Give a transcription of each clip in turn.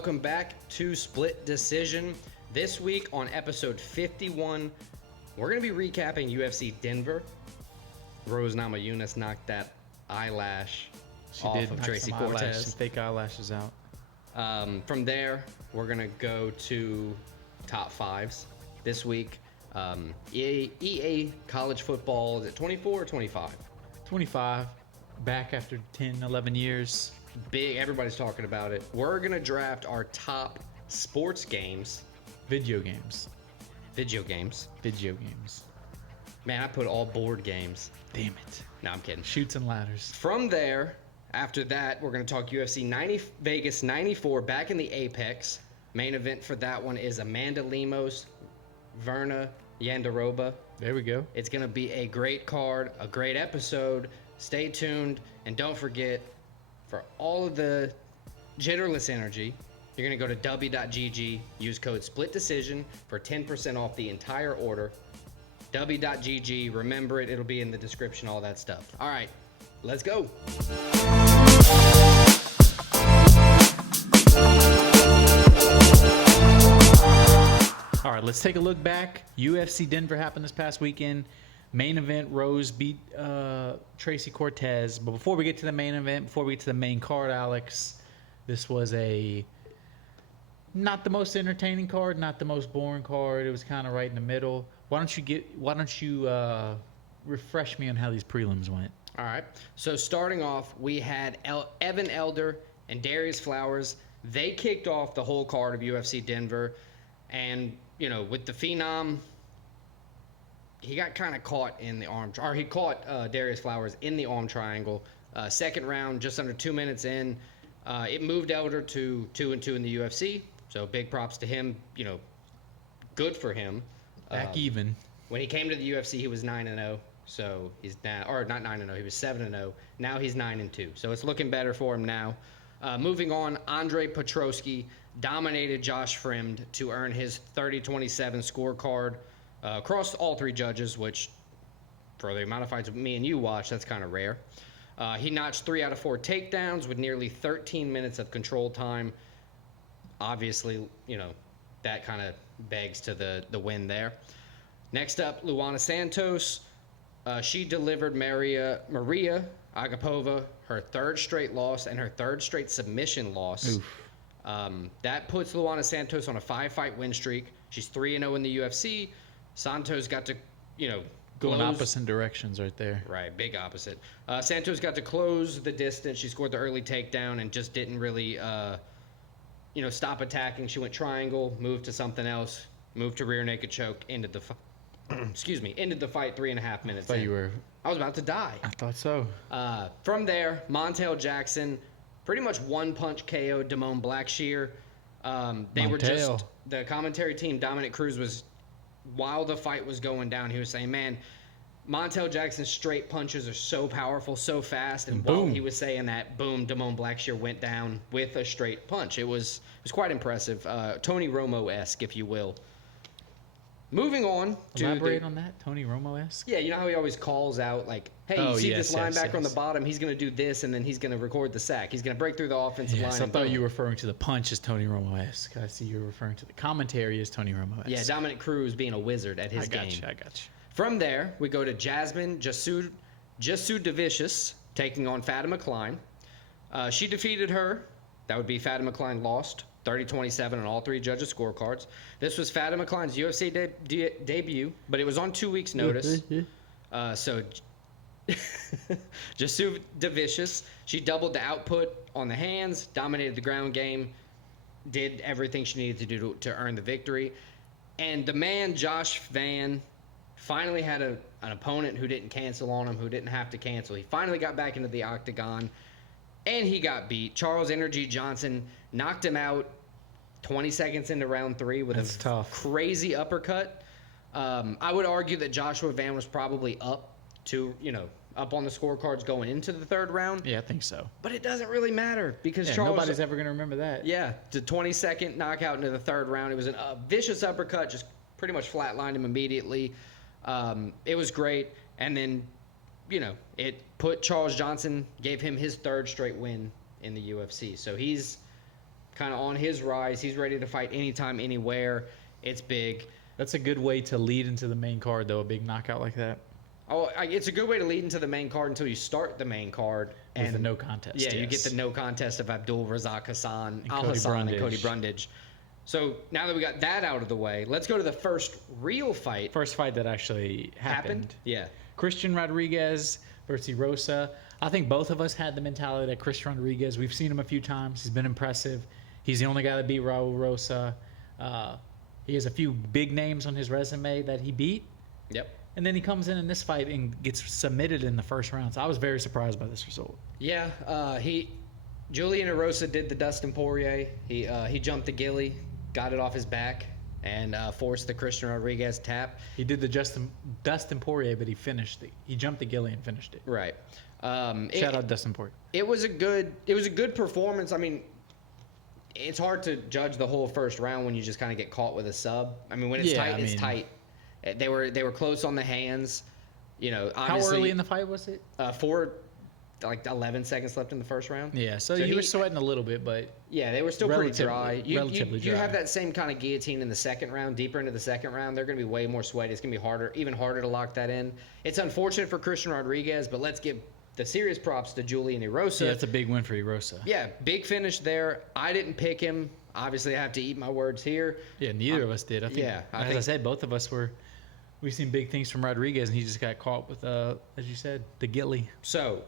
welcome back to Split Decision. This week on episode 51, we're going to be recapping UFC Denver. Rose Namajunas knocked that eyelash off of Tracy Cortez. Some fake eyelashes out. From there, we're going to go to top fives this week. EA college football, is it 24 or 25? 25, back after 10, 11 years. Big, everybody's talking about it. We're going to draft our top sports games. Video games. Man, I put all board games. Damn it. No, I'm kidding. Chutes and ladders. From there, after that, we're going to talk UFC Vegas 94 back in the Apex. Main event for that one is Amanda Lemos, Verna Yandaroba. There we go. It's going to be a great card, a great episode. Stay tuned, and don't forget, for all of the jitterless energy, you're going to go to w.gg, use code SPLITDECISION for 10% off the entire order. w.gg, remember it, it'll be in the description, all that stuff. All right, let's go. All right, let's take a look back. UFC Denver happened this past weekend. Main event, Rose beat Tracy Cortez. But before we get to the main event, before we get to the main card, Alex, this was not the most entertaining card, not the most boring card. It was kind of right in the middle. Why don't you refresh me on how these prelims went? All right. So starting off, we had Evan Elder and Darius Flowers. They kicked off the whole card of UFC Denver, and with the Phenom, he got kind of caught in the arm, or he caught Darius Flowers in the arm triangle. Second round, just under 2 minutes in, it moved Elder to 2-2 in the UFC. So big props to him. Good for him. Back even. When he came to the UFC, he was 9-0. So he's now, or not 9-0. He was 7-0. Now he's 9-2. So it's looking better for him now. Moving on, Andre Petrosky dominated Josh Fremd to earn his 30-27 scorecard across all three judges, which for the amount of fights me and you watch, that's kind of rare. He notched 3 out of 4 takedowns with nearly 13 minutes of control time. Obviously, that kind of begs to the win there. Next up, Luana Santos. She delivered Maria Agapova her third straight loss and her third straight submission loss. That puts Luana Santos on a 5-fight win streak. She's 3-0 in the UFC. Santos got to, Going opposite directions right there. Right, big opposite. Santos got to close the distance. She scored the early takedown and just didn't really, stop attacking. She went triangle, moved to something else, moved to rear naked choke, ended the ended the fight 3.5 minutes in. I was about to die. I thought so. From there, Montel Jackson pretty much one-punch KO'd Damone Blackshear. The commentary team, Dominic Cruz, was, while the fight was going down, he was saying, man, Montel Jackson's straight punches are so powerful, so fast, and boom. While he was saying that, boom, Damone Blackshear went down with a straight punch. It was quite impressive. Tony Romo-esque, if you will. Moving on to elaborate on that, Tony Romo-esque. Yeah, you know how he always calls out like, "Hey, this linebacker on the bottom? He's going to do this, and then he's going to record the sack. He's going to break through the offensive line." I thought you were referring to the punch as Tony Romo-esque. I see you're referring to the commentary as Tony Romo-esque. Yeah, Dominic Cruz being a wizard at his game. I got you. From there, we go to Jasmine Jasudavicius taking on Fatima Klein. She defeated her. That would be Fatima Klein lost. 30-27 on all three judges' scorecards. This was Fatima Klein's UFC debut, but it was on 2 weeks' notice. So, Jasud Davicius, she doubled the output on the hands, dominated the ground game, did everything she needed to do to earn the victory. And the man, Josh Van, finally had an opponent who didn't cancel on him, who didn't have to cancel. He finally got back into the octagon, and he got beat. Charles Energy Johnson knocked him out 20 seconds into round 3 with crazy uppercut. I would argue that Joshua Van was probably up on the scorecards going into the third round. Yeah, I think so. But it doesn't really matter because Charles... nobody's ever going to remember that. Yeah, the 22nd knockout into the third round. It was a vicious uppercut, just pretty much flatlined him immediately. It was great. And then, it put Charles Johnson, gave him his third straight win in the UFC. So he's kind of on his rise. He's ready to fight anytime, anywhere. It's big. That's a good way to lead into the main card, though, a big knockout like that. It's a good way to lead into the main card until you start the main card. With the no contest. Yeah, you get the no contest of Abdul Razak Hassan, Al Hassan, and Cody Brundage. So now that we got that out of the way, let's go to the first real fight. First fight that actually happened. Yeah. Christian Rodriguez versus Rosa. I think both of us had the mentality that Christian Rodriguez, we've seen him a few times. He's been impressive. He's the only guy that beat Raul Rosa. He has a few big names on his resume that he beat. Yep. And then he comes in this fight and gets submitted in the first round. So I was very surprised by this result. Yeah. Julian Erosa did the Dustin Poirier. He jumped the Gilly, got it off his back, and forced the Christian Rodriguez tap. He did the Dustin Poirier, but he jumped the Gilly and finished it. Right. Shout out Dustin Poirier. It was a good performance. I mean, it's hard to judge the whole first round when you just kind of get caught with a sub. I mean, when it's tight, it's tight. They were close on the hands. You know, obviously, how early in the fight was it? 11 seconds left in the first round. Yeah, so you were sweating a little bit, but yeah, they were still pretty dry. Relatively dry. You have that same kind of guillotine in the second round. Deeper into the second round, they're going to be way more sweaty. It's going to be harder, even harder to lock that in. It's unfortunate for Christian Rodriguez, but let's give the serious props to Julian Erosa. Yeah, it's a big win for Erosa. Yeah, big finish there. I didn't pick him. Obviously, I have to eat my words here. Yeah, neither of us did. I think, as I said, both of us we've seen big things from Rodriguez, and he just got caught with, as you said, the Gilly. So,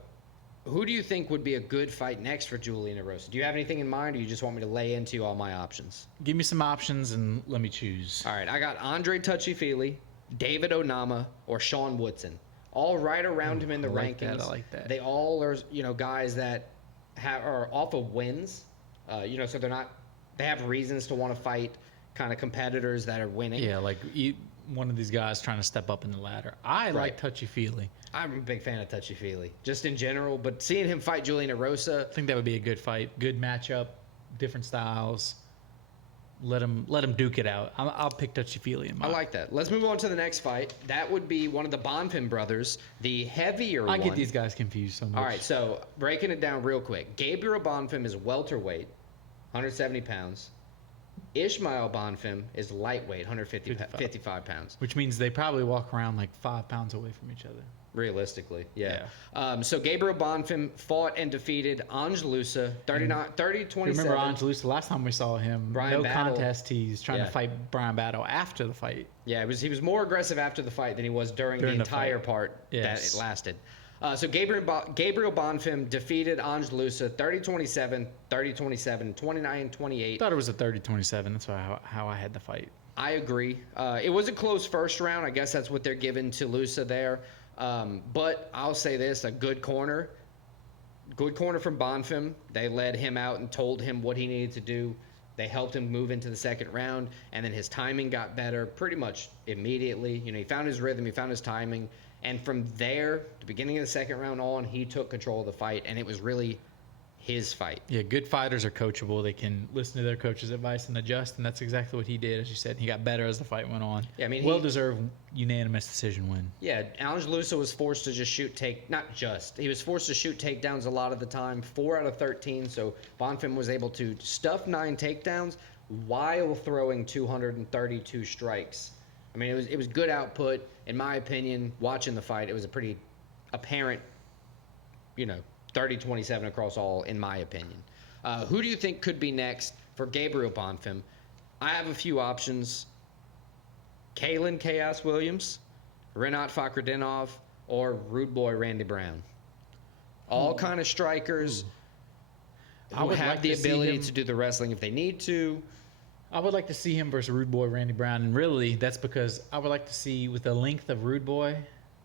who do you think would be a good fight next for Julian Erosa? Do you have anything in mind, or you just want me to lay into all my options? Give me some options, and let me choose. All right, I got Andre Touchy-Feely, David Onama, or Sean Woodson. All right around him in the rankings. I like that. They all are, guys that are off of wins. So they have reasons to want to fight kind of competitors that are winning. Yeah, like one of these guys trying to step up in the ladder. I like Touchy-Feely. I'm a big fan of Touchy-Feely, just in general. But seeing him fight Julian Erosa, I think that would be a good fight. Good matchup, different styles. Let him duke it out. I'll pick Touchy-Feely in mine. I like that. Let's move on to the next fight. That would be one of the Bonfim brothers, the heavier one. I get these guys confused so much. All right, so breaking it down real quick. Gabriel Bonfim is welterweight, 170 pounds. Ishmael Bonfim is lightweight, 155 pounds. Which means they probably walk around like 5 pounds away from each other. Realistically, yeah. So Gabriel Bonfim fought and defeated Ange Loosa, 30-27. Remember Ange Loosa? Last time we saw him, Brian Battle. Contest. He's trying to fight Brian Battle after the fight. Yeah, he was more aggressive after the fight than he was during the entire part that it lasted. So Gabriel Bonfim defeated Ange Loosa 30-27, 30-27, 29-28. I thought it was a 30-27. That's how I had the fight. I agree. It was a close first round. I guess that's what they're giving to Loosa there. But I'll say this, a good corner from Bonfim. They led him out and told him what he needed to do. They helped him move into the second round, and then his timing got better pretty much immediately. He found his rhythm, he found his timing, and from there, the beginning of the second round on, he took control of the fight, and it was really his fight. Yeah, good fighters are coachable. They can listen to their coach's advice and adjust, and that's exactly what he did. As you said, he got better as the fight went on. Yeah, I mean, well-deserved unanimous decision win. Yeah, Ange Loosa was forced to just he was forced to shoot takedowns a lot of the time, 4 out of 13, so Bonfim was able to stuff 9 takedowns while throwing 232 strikes. I mean, it was good output. In my opinion, watching the fight, it was a pretty apparent, 30-27 across all, in my opinion. Who do you think could be next for Gabriel Bonfim? I have a few options. Kalen Chaos Williams, Renat Fakhretdinov, or Rude Boy Randy Brown. All kind of strikers who have the ability to do the wrestling if they need to. I would like to see him versus Rude Boy Randy Brown, and really that's because I would like to see, with the length of Rude Boy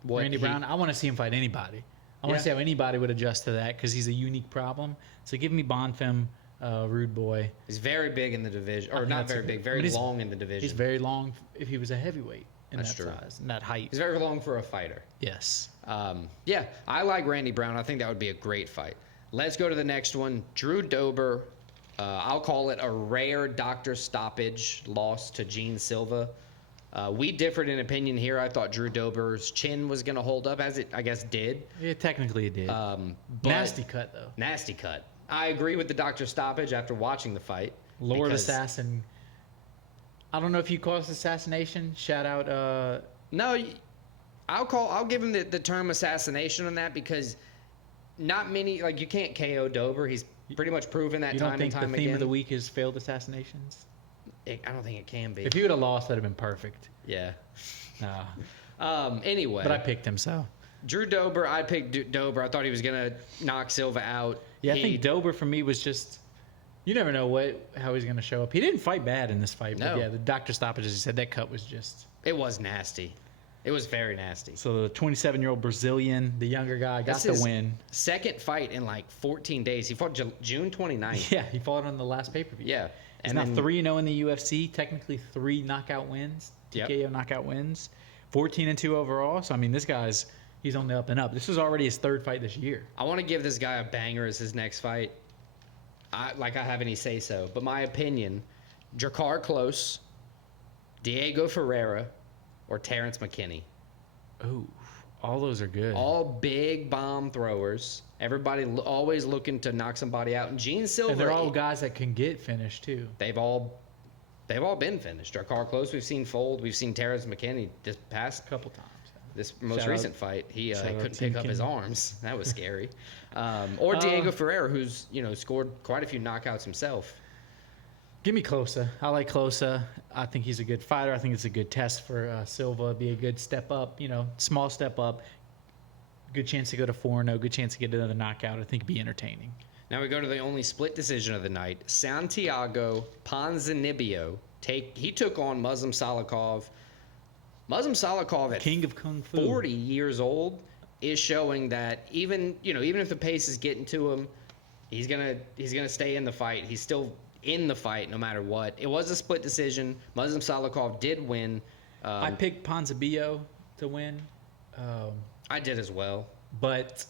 Randy Brown, I want to see him fight anybody. I want to see how anybody would adjust to that because he's a unique problem. So give me Bonfim, Rude Boy. He's very big in the division, or not very big, very long in the division. He's very long if he was a heavyweight in that size, in that height. He's very long for a fighter. Yes. Yeah, I like Randy Brown. I think that would be a great fight. Let's go to the next one. Drew Dober. I'll call it a rare doctor stoppage loss to Gene Silva. We differed in opinion here. I thought Drew Dober's chin was going to hold up, as it, I guess, did. Yeah, technically it did. Nasty cut, though. Nasty cut. I agree with the doctor stoppage after watching the fight. Lord because- Assassin. I don't know if you call this assassination. Shout out. No, I'll give him the term assassination on that because not many, like, you can't KO Dober. He's pretty much proven that You time don't think and time the theme again. of the week is failed assassinations? I don't think it can be. If he would have lost, that'd have been perfect. Yeah. No. Anyway. But I picked him, so. Drew Dober, I picked Dober. I thought he was going to knock Silva out. Yeah, I think Dober for me was just, you never know how he's going to show up. He didn't fight bad in this fight, but No. yeah, the doctor stoppage, as you said, that cut was just. It was nasty. It was very nasty. So the 27-year-old Brazilian, the younger guy, got That's the his win. Second fight in like 14 days. He fought June 29th. Yeah, he fought on the last pay-per-view. Yeah. He's And now then- 3-0 in the UFC, technically 3 knockout wins, Yep. TKO knockout wins, 14-2 overall. So, I mean, he's on the up and up. This was already his third fight this year. I want to give this guy a banger as his next fight. I have any say-so. But my opinion, Drakkar Klose, Diego Ferreira, or Terrence McKinney. Oh, all those are good. All big bomb throwers. Everybody always looking to knock somebody out. And Gene Silva, and they're all guys that can get finished, too. they've all been finished. Drakkar Klose, we've seen fold. We've seen Terrence McKinney this past A couple times. this most Shout out- recent fight. He shout out couldn't Tim pick up his Kinney. arms. That was scary. Or Diego Ferreira, who's scored quite a few knockouts himself. Give me Closa. I like Closa. I think he's a good fighter. I think it's a good test for Silva. It'd be a good step up, small step up. Good chance to go to 4-0. Good chance to get another knockout. I think it'd be entertaining. Now we go to the only split decision of the night. Santiago Ponzinibbio he took on Muslim Salikov. Muslim Salikov at King of Kung Fu. 40 years old is showing that even if the pace is getting to him, he's gonna stay in the fight. He's still in the fight no matter what. It was a split decision. Muslim Salikov did win. I picked Ponzinibbio to win, I did as well. but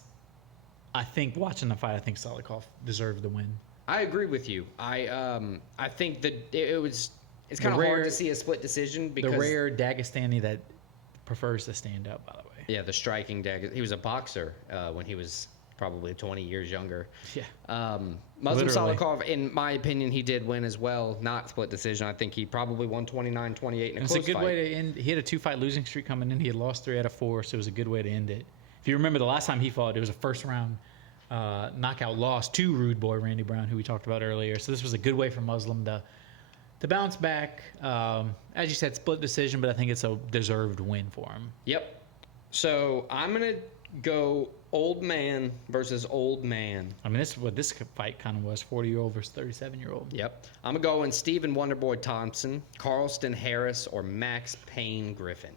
I think watching the fight, I think Salikov deserved the win. I agree with you. I think that it's kind of rare- hard to see a split decision because The rare Dagestani that prefers to stand up, by the way. yeah, the striking dag. He was a boxer when he was probably 20 years younger. Yeah. Muslim Literally. Salikov, in my opinion, he did win as well. Not split decision. I think he probably won 29-28 in a It's close a good fight. way to end. He had a 2-fight losing streak coming in. He had lost 3 out of 4, so it was a good way to end it. If you remember the last time he fought, it was a first-round knockout loss to Rude Boy Randy Brown, who we talked about earlier. So this was a good way for Muslim to bounce back. As you said, split decision, but I think it's a deserved win for him. Yep. So I'm gonna go old man versus old man. I mean, this is what this fight kind of was: 40-year-old versus 37-year-old. Yep. I'm gonna go in Stephen Wonderboy Thompson, Carlston Harris, or Max Payne Griffin.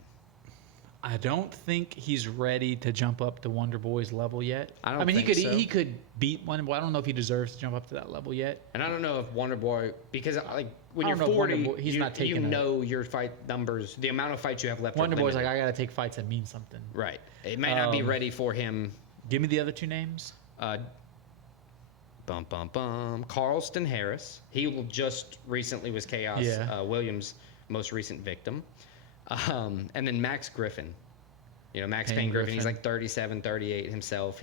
I don't think he's ready to jump up to Wonder Boy's level yet. I don't mean, think so. he could beat Wonder Boy. I don't know if he deserves to jump up to that level yet. And I don't know if Wonderboy, because like when I you're don't know if 40, Wonder Boy- he's not taking a- your fight numbers, the amount of fights you have left. Wonder are Boy's like, limited. I got to take fights that mean something. Right. It may not be ready for him. Give me the other 2 names. Carlston Harris. He just recently was Chaos Williams' most recent victim. And then Max Griffin. Max Payne Griffin. He's like 37, 38 himself.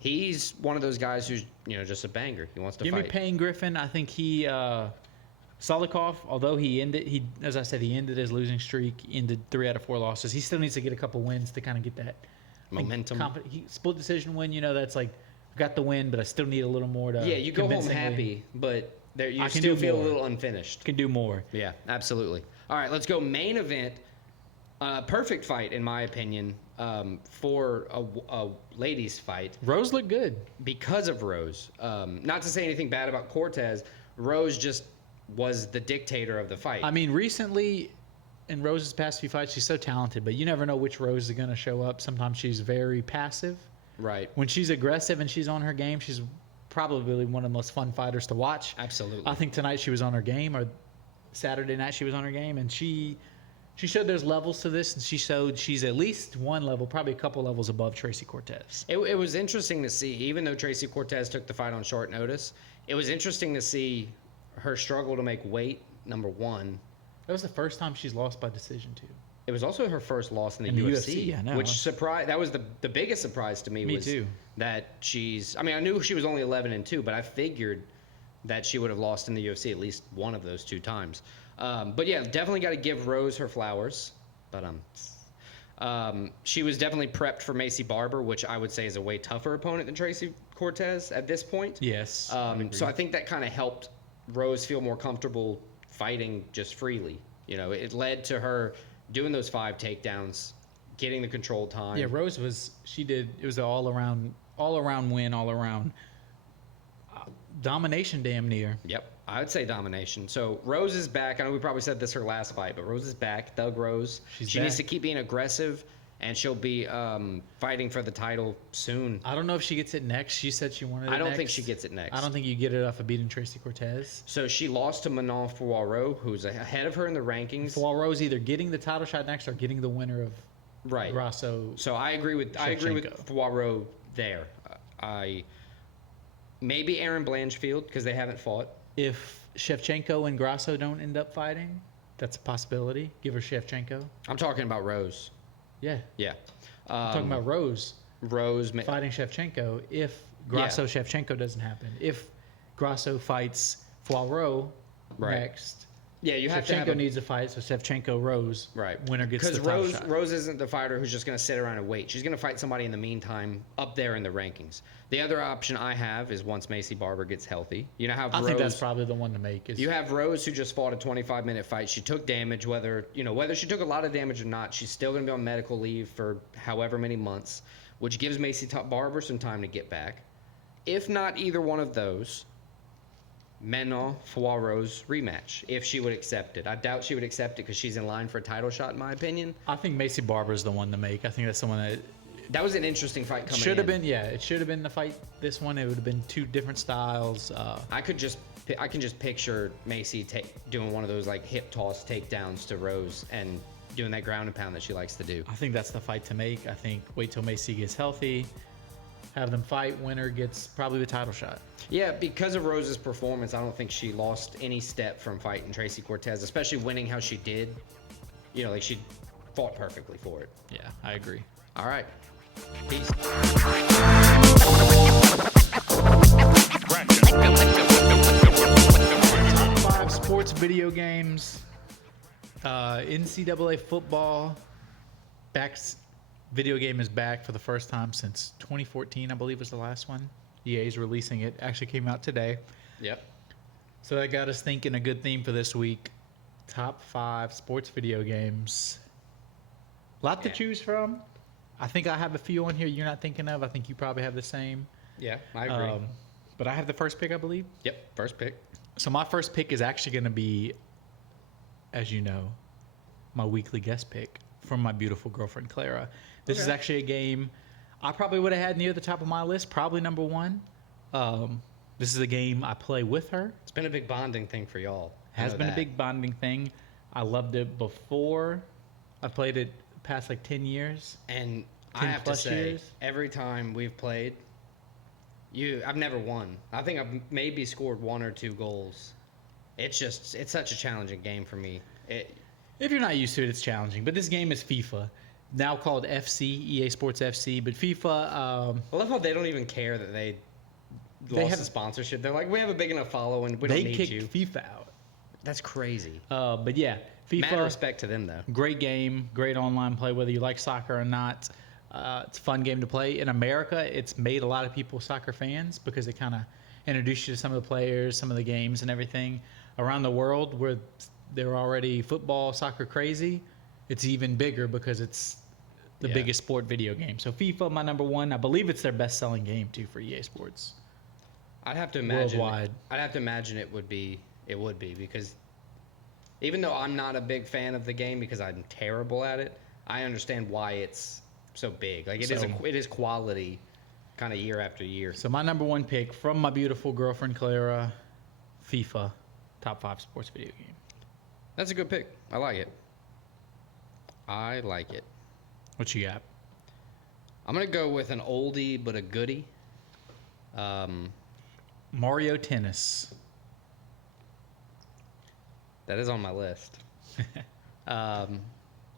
He's one of those guys who's just a banger. He wants to Give fight. me Payne Griffin. I think he Salikov, although he ended his losing streak, ended 3 out of 4 losses. He still needs to get a couple wins to kind of get that Momentum. Split decision win. That's like I got the win, but I still need a little more to. Yeah, you go home convincingly- happy, but you I can still do feel a more. little unfinished. Can do more. Yeah, absolutely. All right, let's go main event. Perfect fight, in my opinion, for a ladies' fight Rose looked good. because of Rose. Not to say anything bad about Cortez. Rose just was the dictator of the fight. I mean, recently in Rose's past few fights, she's so talented, but you never know which Rose is going to show up. Sometimes she's very passive. right. When she's aggressive and she's on her game, she's probably one of the most fun fighters to watch. Absolutely. I think tonight she was on her game, or Saturday night she was on her game, and she showed there's levels to this, and she showed she's at least one level, probably a couple levels above Tracy Cortez. It was interesting to see, even though Tracy Cortez took the fight on short notice, it was interesting to see her struggle to make weight, number one. That was the first time she's lost by decision, too. It was also her first loss in the In the UFC, UFC, I know. which that was the biggest surprise to me. Me was too. That I mean, I knew she was only 11-2, but I figured that she would have lost in the UFC at least one of those 2 times. But yeah, definitely got to give Rose her flowers. But she was definitely prepped for Macy Barber, which I would say is a way tougher opponent than Tracy Cortez at this point. Yes. So I think that kind of helped Rose feel more comfortable fighting just freely. You know, it led to her doing those 5 takedowns, getting the control time. Yeah, Rose it was an all around win, all around domination damn near. Yep, I would say domination. So Rose is back. I know we probably said this her last fight, but Rose is back. Thug Rose. She needs to keep being aggressive, and she'll be fighting for the title soon. I don't know if she gets it next. She said she wanted it I don't next. think she gets it next. I don't think you get it off of beating Tracy Cortez. So she lost to Manon Fiorot, who's ahead of her in the rankings. Fiorot's either getting the title shot next or getting the winner of Grasso. So I agree with Fiorot there. Maybe Aaron Blanchfield, because they haven't fought. If Shevchenko and Grasso don't end up fighting, that's a possibility. Give her Shevchenko. I'm talking about Rose. Yeah. Yeah. I'm talking about Rose fighting Shevchenko if Grasso Shevchenko doesn't happen. If Grasso fights Fiorot next. Yeah, you have Shevchenko to needs a fight, so Shevchenko Rose. Right. Winner gets the title shot. Rose isn't the fighter who's just going to sit around and wait. She's going to fight somebody in the meantime up there in the rankings. The other option I have is once Macy Barber gets healthy. You know how I think that's probably the one to make. You have Rose who just fought a 25-minute fight. She took damage, whether she took a lot of damage or not. She's still going to be on medical leave for however many months, which gives Macy Barber some time to get back. If not either one of those, Manon Fiorot's rematch, if she would accept it. I doubt she would accept it because she's in line for a title shot, in my opinion. I think Macy Barber's the one to make. I think that's the one that was an interesting fight coming in. Should have been, yeah. It should have been the fight. This one, it would have been 2 different styles. I can just picture Macy doing one of those like hip toss takedowns to Rose and doing that ground and pound that she likes to do. I think that's the fight to make. I think wait till Macy gets healthy, have them fight. Winner gets probably the title shot. Yeah, because of Rose's performance, I don't think she lost any step from fighting Tracy Cortez, especially winning how she did. Like she fought perfectly for it. Yeah, I agree. All right. Peace. Top 5 sports video games. NCAA football. Video game is back for the first time since 2014, I believe was the last one. EA is releasing it. Actually came out today. Yep. So that got us thinking a good theme for this week. Top 5 sports video games. Lot to choose from. I think I have a few on here you're not thinking of. I think you probably have the same. Yeah, I agree. But I have the first pick, I believe. Yep, first pick. So my first pick is actually going to be, as you know, my weekly guest pick from my beautiful girlfriend, Clara. This is actually a game I probably would have had near the top of my list, probably number 1. This is a game I play with her. It's been a big bonding thing for y'all. Has been a big bonding thing. I loved it before. I played it past like 10 years. And I have to say, every time we've played, I've never won. I think I've maybe scored 1 or 2 goals. It's such a challenging game for me. If you're not used to it, it's challenging. But this game is FIFA, now called FC, EA Sports FC. But FIFA... I love how they don't even care that they lost the sponsorship. They're like, we have a big enough following. We don't need you. They kicked FIFA out. That's crazy. But yeah, FIFA... Mad respect to them, though. Great game, great online play, whether you like soccer or not. It's a fun game to play. In America, it's made a lot of people soccer fans because it kind of introduced you to some of the players, some of the games and everything. Around the world, where they're already football, soccer crazy, it's even bigger because it's the biggest sport video game. So FIFA, my number 1. I believe it's their best-selling game, too, for EA Sports. I'd have to imagine. Worldwide. I'd have to imagine it would be because even though I'm not a big fan of the game because I'm terrible at it, I understand why it's so big. Like it is quality kind of year after year. So my number 1 pick from my beautiful girlfriend Clara, FIFA, top 5 sports video game. That's a good pick. I like it. What you got? I'm gonna go with an oldie but a goodie. Mario Tennis. That is on my list.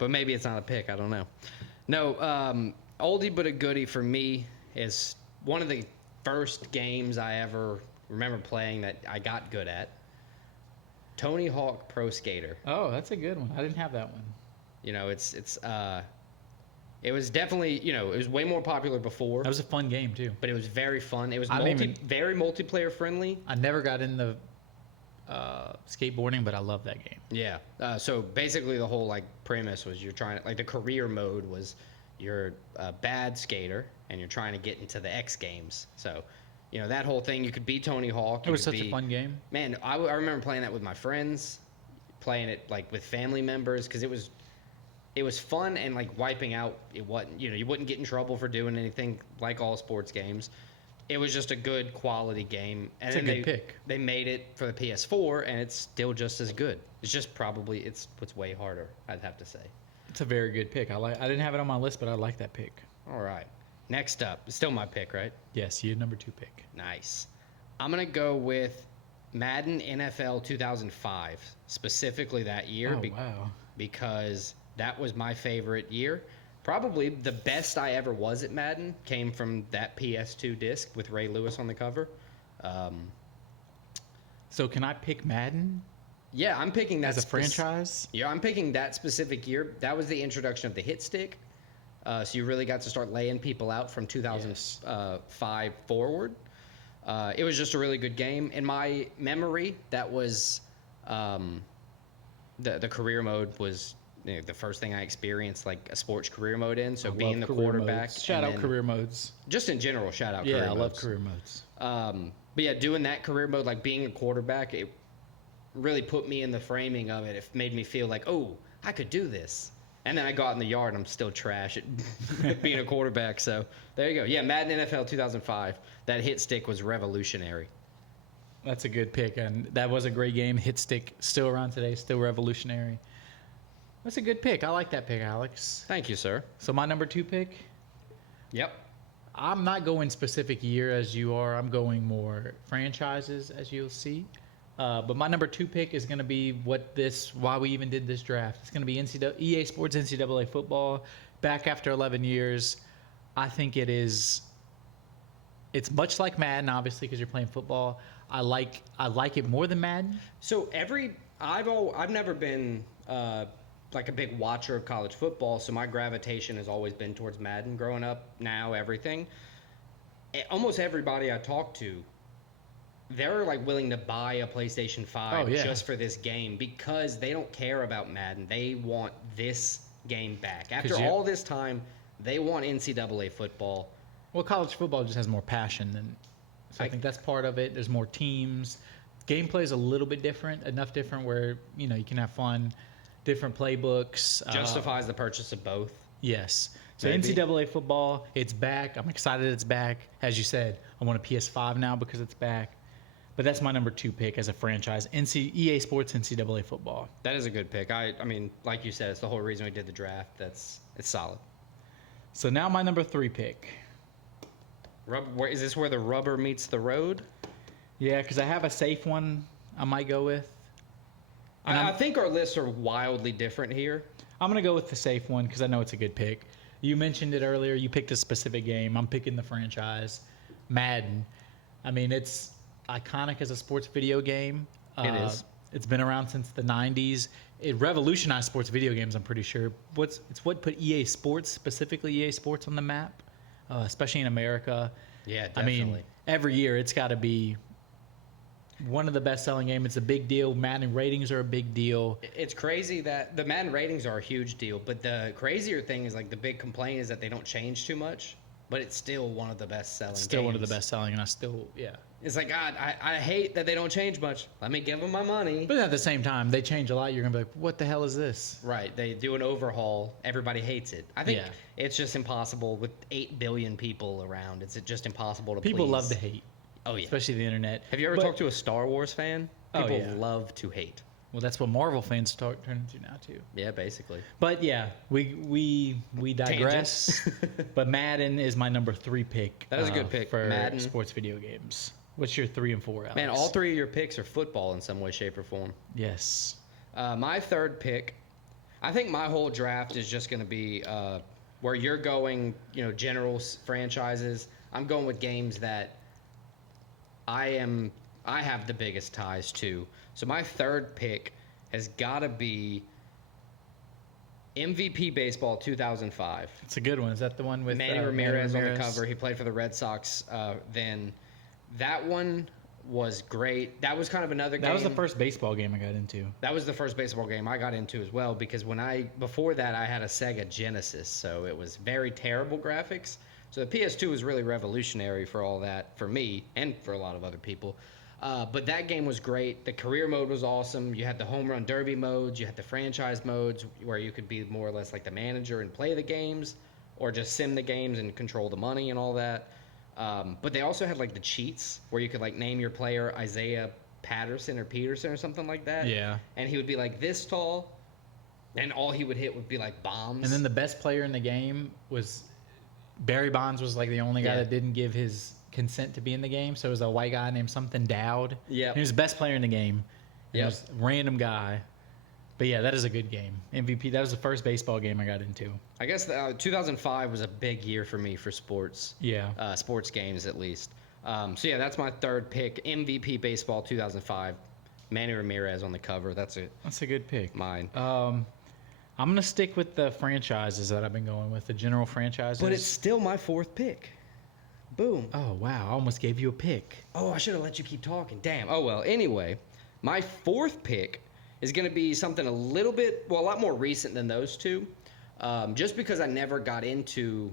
but maybe it's not a pick. I don't know. No, oldie but a goodie for me is one of the first games I ever remember playing that I got good at. Tony Hawk Pro Skater. Oh, that's a good one. I didn't have that one. You know, it was definitely, you know, it was way more popular before. That was a fun game too. But it was very fun. It was I very multiplayer friendly. I never got into skateboarding, but I love that game. Yeah. So basically, the whole like premise was you're trying to like the career mode was you're a bad skater and you're trying to get into the X Games. So, you know, that whole thing. You could be Tony Hawk. It was such a fun game. Man, I remember playing that with my friends, playing it like with family members because it was fun and like wiping out. It wasn't, you know, you wouldn't get in trouble for doing anything like all sports games. It was just a good quality game. And It's a good pick. They made it for the PS4 and it's still just as good. It's just probably it's way harder, I'd have to say. It's a very good pick. I didn't have it on my list, but I like that pick. All right. Next up, it's still my pick, right? Yes, you had number 2 pick. Nice. I'm going to go with Madden NFL 2005, specifically that year. Oh, wow. Because that was my favorite year. Probably the best I ever was at Madden came from that PS2 disc with Ray Lewis on the cover. So can I pick Madden Yeah, I'm picking that as a franchise? Yeah, I'm picking that specific year. That was the introduction of the hit stick. So you really got to start laying people out from 2005 forward. It was just a really good game. In my memory, that was the career mode was, you know, the first thing I experienced like a sports career mode in. So I being the love career quarterback. modes. Shout out career modes. Just in general, shout out Yeah, career I modes. love career modes. But yeah, doing that career mode, like being a quarterback, it really put me in the framing of it. It made me feel like, oh, I could do this. And then I go out in the yard and I'm still trash at being a quarterback. So there you go. Yeah, Madden NFL 2005. That hit stick was revolutionary. That's a good pick, and that was a great game. Hit stick, still around today, still revolutionary. That's a good pick. I like that pick, Alex. Thank you, sir. So my number 2 pick, Yep. I'm not going specific year as you are. I'm going more franchises, as you'll see. But my number 2 pick is going to be why we even did this draft. It's going to be EA Sports NCAA football. Back after 11 years, I think it's much like Madden, obviously, because you're playing football. I like it more than Madden. So I've never been like a big watcher of college football, so my gravitation has always been towards Madden growing up. Now everything, almost everybody I talk to, they're like willing to buy a PlayStation 5 just for this game because they don't care about Madden. They want this game back. After all this time, they want NCAA football. Well, college football just has more passion than. So I think that's part of it. There's more teams. Gameplay is a little bit different, enough different where you can have fun. Different playbooks. Justifies the purchase of both. Yes. So Maybe. NCAA football, it's back. I'm excited it's back. As you said, I want a PS5 now because it's back. But that's my number 2 pick as a franchise. EA Sports NCAA football. That is a good pick. I mean, like you said, it's the whole reason we did the draft. It's solid. So now my number 3 pick. Is this where the rubber meets the road? Yeah, because I have a safe one I might go with. I think our lists are wildly different here. I'm going to go with the safe one because I know it's a good pick. You mentioned it earlier. You picked a specific game. I'm picking the franchise. Madden. I mean, it's iconic as a sports video game. It is. It's been around since the 90s. It revolutionized sports video games, I'm pretty sure. It's what put EA Sports, specifically EA Sports, on the map, especially in America. Yeah, definitely. I mean, every year it's got to be one of the best-selling games. It's a big deal. Madden ratings are a big deal. It's crazy that the Madden ratings are a huge deal, but the crazier thing is like the big complaint is that they don't change too much, but it's still one of the best-selling games. Still one of the best-selling, and yeah. It's like, God, I hate that they don't change much. Let me give them my money. But at the same time, they change a lot. You're going to be like, what the hell is this? Right. They do an overhaul. Everybody hates it. I think it's just impossible with 8 billion people around. It's just impossible to People please. love to hate. Oh, yeah. Especially the internet. Have you ever talked to a Star Wars fan? Oh, People yeah. love to hate. Well, that's what Marvel fans turn into now, too. Yeah, basically. But, yeah, we digress. But Madden is my number 3 pick. That is a good pick. For Madden. Sports video games. What's your 3 and 4, Alex? Man, all 3 of your picks are football in some way, shape, or form. Yes. My third pick, I think my whole draft is just going to be where you're going, general franchises. I'm going with games that I have the biggest ties to. So my third pick has got to be MVP Baseball 2005. It's a good one. Is that the one with Manny Ramirez on the cover? He played for the Red Sox then. That one was great. That was kind of another game. That was the first baseball game I got into. That was the first baseball game I got into as well, because before that I had a Sega Genesis, so it was very terrible graphics. So the PS2 was really revolutionary for all that, for me and for a lot of other people. But that game was great. The career mode was awesome. You had the home run derby modes. You had the franchise modes where you could be more or less like the manager and play the games, or just sim the games and control the money and all that. But they also had like the cheats where you could like name your player Isaiah Patterson or Peterson or something like that. Yeah. And he would be like this tall, and all he would hit would be like bombs. And then the best player in the game was Barry Bonds. Was like the only guy that didn't give his consent to be in the game. So it was a white guy named something Dowd. Yeah. He was the best player in the game. Yeah. It was a random guy. But yeah, that is a good game. MVP. That was the first baseball game I got into. I guess 2005 was a big year for me for sports. Yeah. Sports games at least. So yeah, that's my third pick. MVP Baseball 2005. Manny Ramirez on the cover. That's a good pick. Mine. I'm gonna stick with the franchises that I've been going with, the general franchises. But it's still my fourth pick. Boom. Oh wow! I almost gave you a pick. Oh, I should have let you keep talking. Damn. Oh well. Anyway, my fourth pick is going to be something a lot more recent than those two. Just because I never got into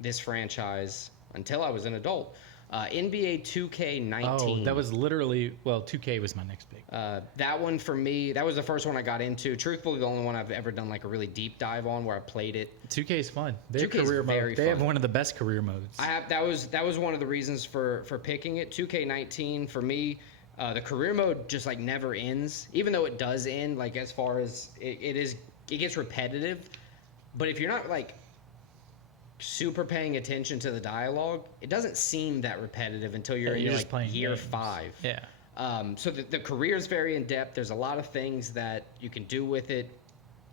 this franchise until I was an adult. NBA 2K19. Oh, that was literally, 2K was my next pick. That one for me, that was the first one I got into. Truthfully, the only one I've ever done like a really deep dive on where I played it. 2K is fun. Their 2K is career very mode. They fun. have one of the best career modes. That was one of the reasons for picking it. 2K19 for me, the career mode just like never ends. Even though it does end, like as far as it gets repetitive. But if you're not like super paying attention to the dialogue, it doesn't seem that repetitive until you're in just playing year games. 5. Yeah. So the career is very in depth. There's a lot of things that you can do with it,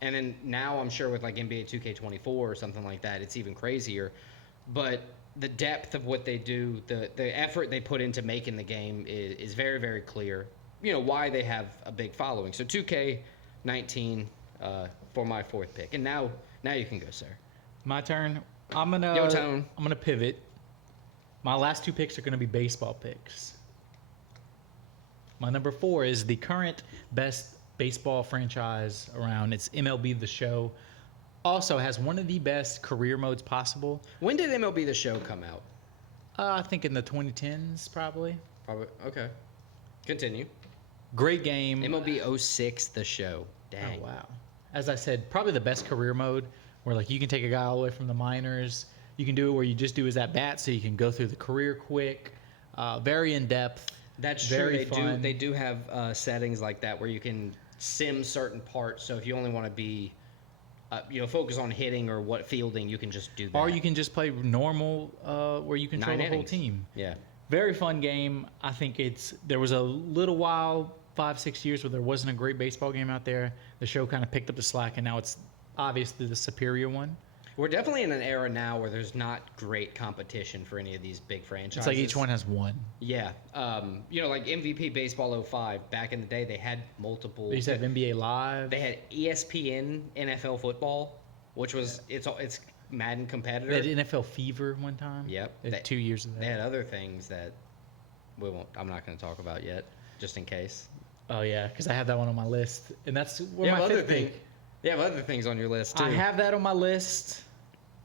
and then now I'm sure with like NBA 2K24 or something like that, it's even crazier. But the depth of what they do, the effort they put into making the game is very, very clear. You know why they have a big following. So 2K19 for my fourth pick, and now you can go, sir. My turn. I'm gonna pivot. My last two picks are gonna be baseball picks. My number 4 is the current best baseball franchise around. It's MLB The Show. Also has one of the best career modes possible. When did MLB The Show come out? I think in the 2010s, probably. Probably. Okay. Continue. Great game. MLB 06 The Show. Dang. Oh, wow. As I said, probably the best career mode where like you can take a guy all the way from the minors. You can do it where you just do his at bat, so you can go through the career quick. Very in depth. That's very true. fun. They do have settings like that where you can sim certain parts. So if you only want to be, focus on hitting or what fielding, you can just do that. Or you can just play normal, where you control the whole team. Yeah. Very fun game. I think there was a little while, 5-6 years, where there wasn't a great baseball game out there. The show kind of picked up the slack, and now it's obviously the superior one. We're definitely in an era now where there's not great competition for any of these big franchises. It's like each one has one. Yeah. Like MVP Baseball 05, back in the day, they had multiple. They used to have NBA Live. They had ESPN NFL Football, which was, it's Madden competitor. They had NFL Fever one time. Yep. They had 2 years of that. They had other things that I'm not going to talk about yet, just in case. Oh, yeah, because I have that one on my list. And that's where my my other fifth thing. pick. You have other things on your list, too. I have that on my list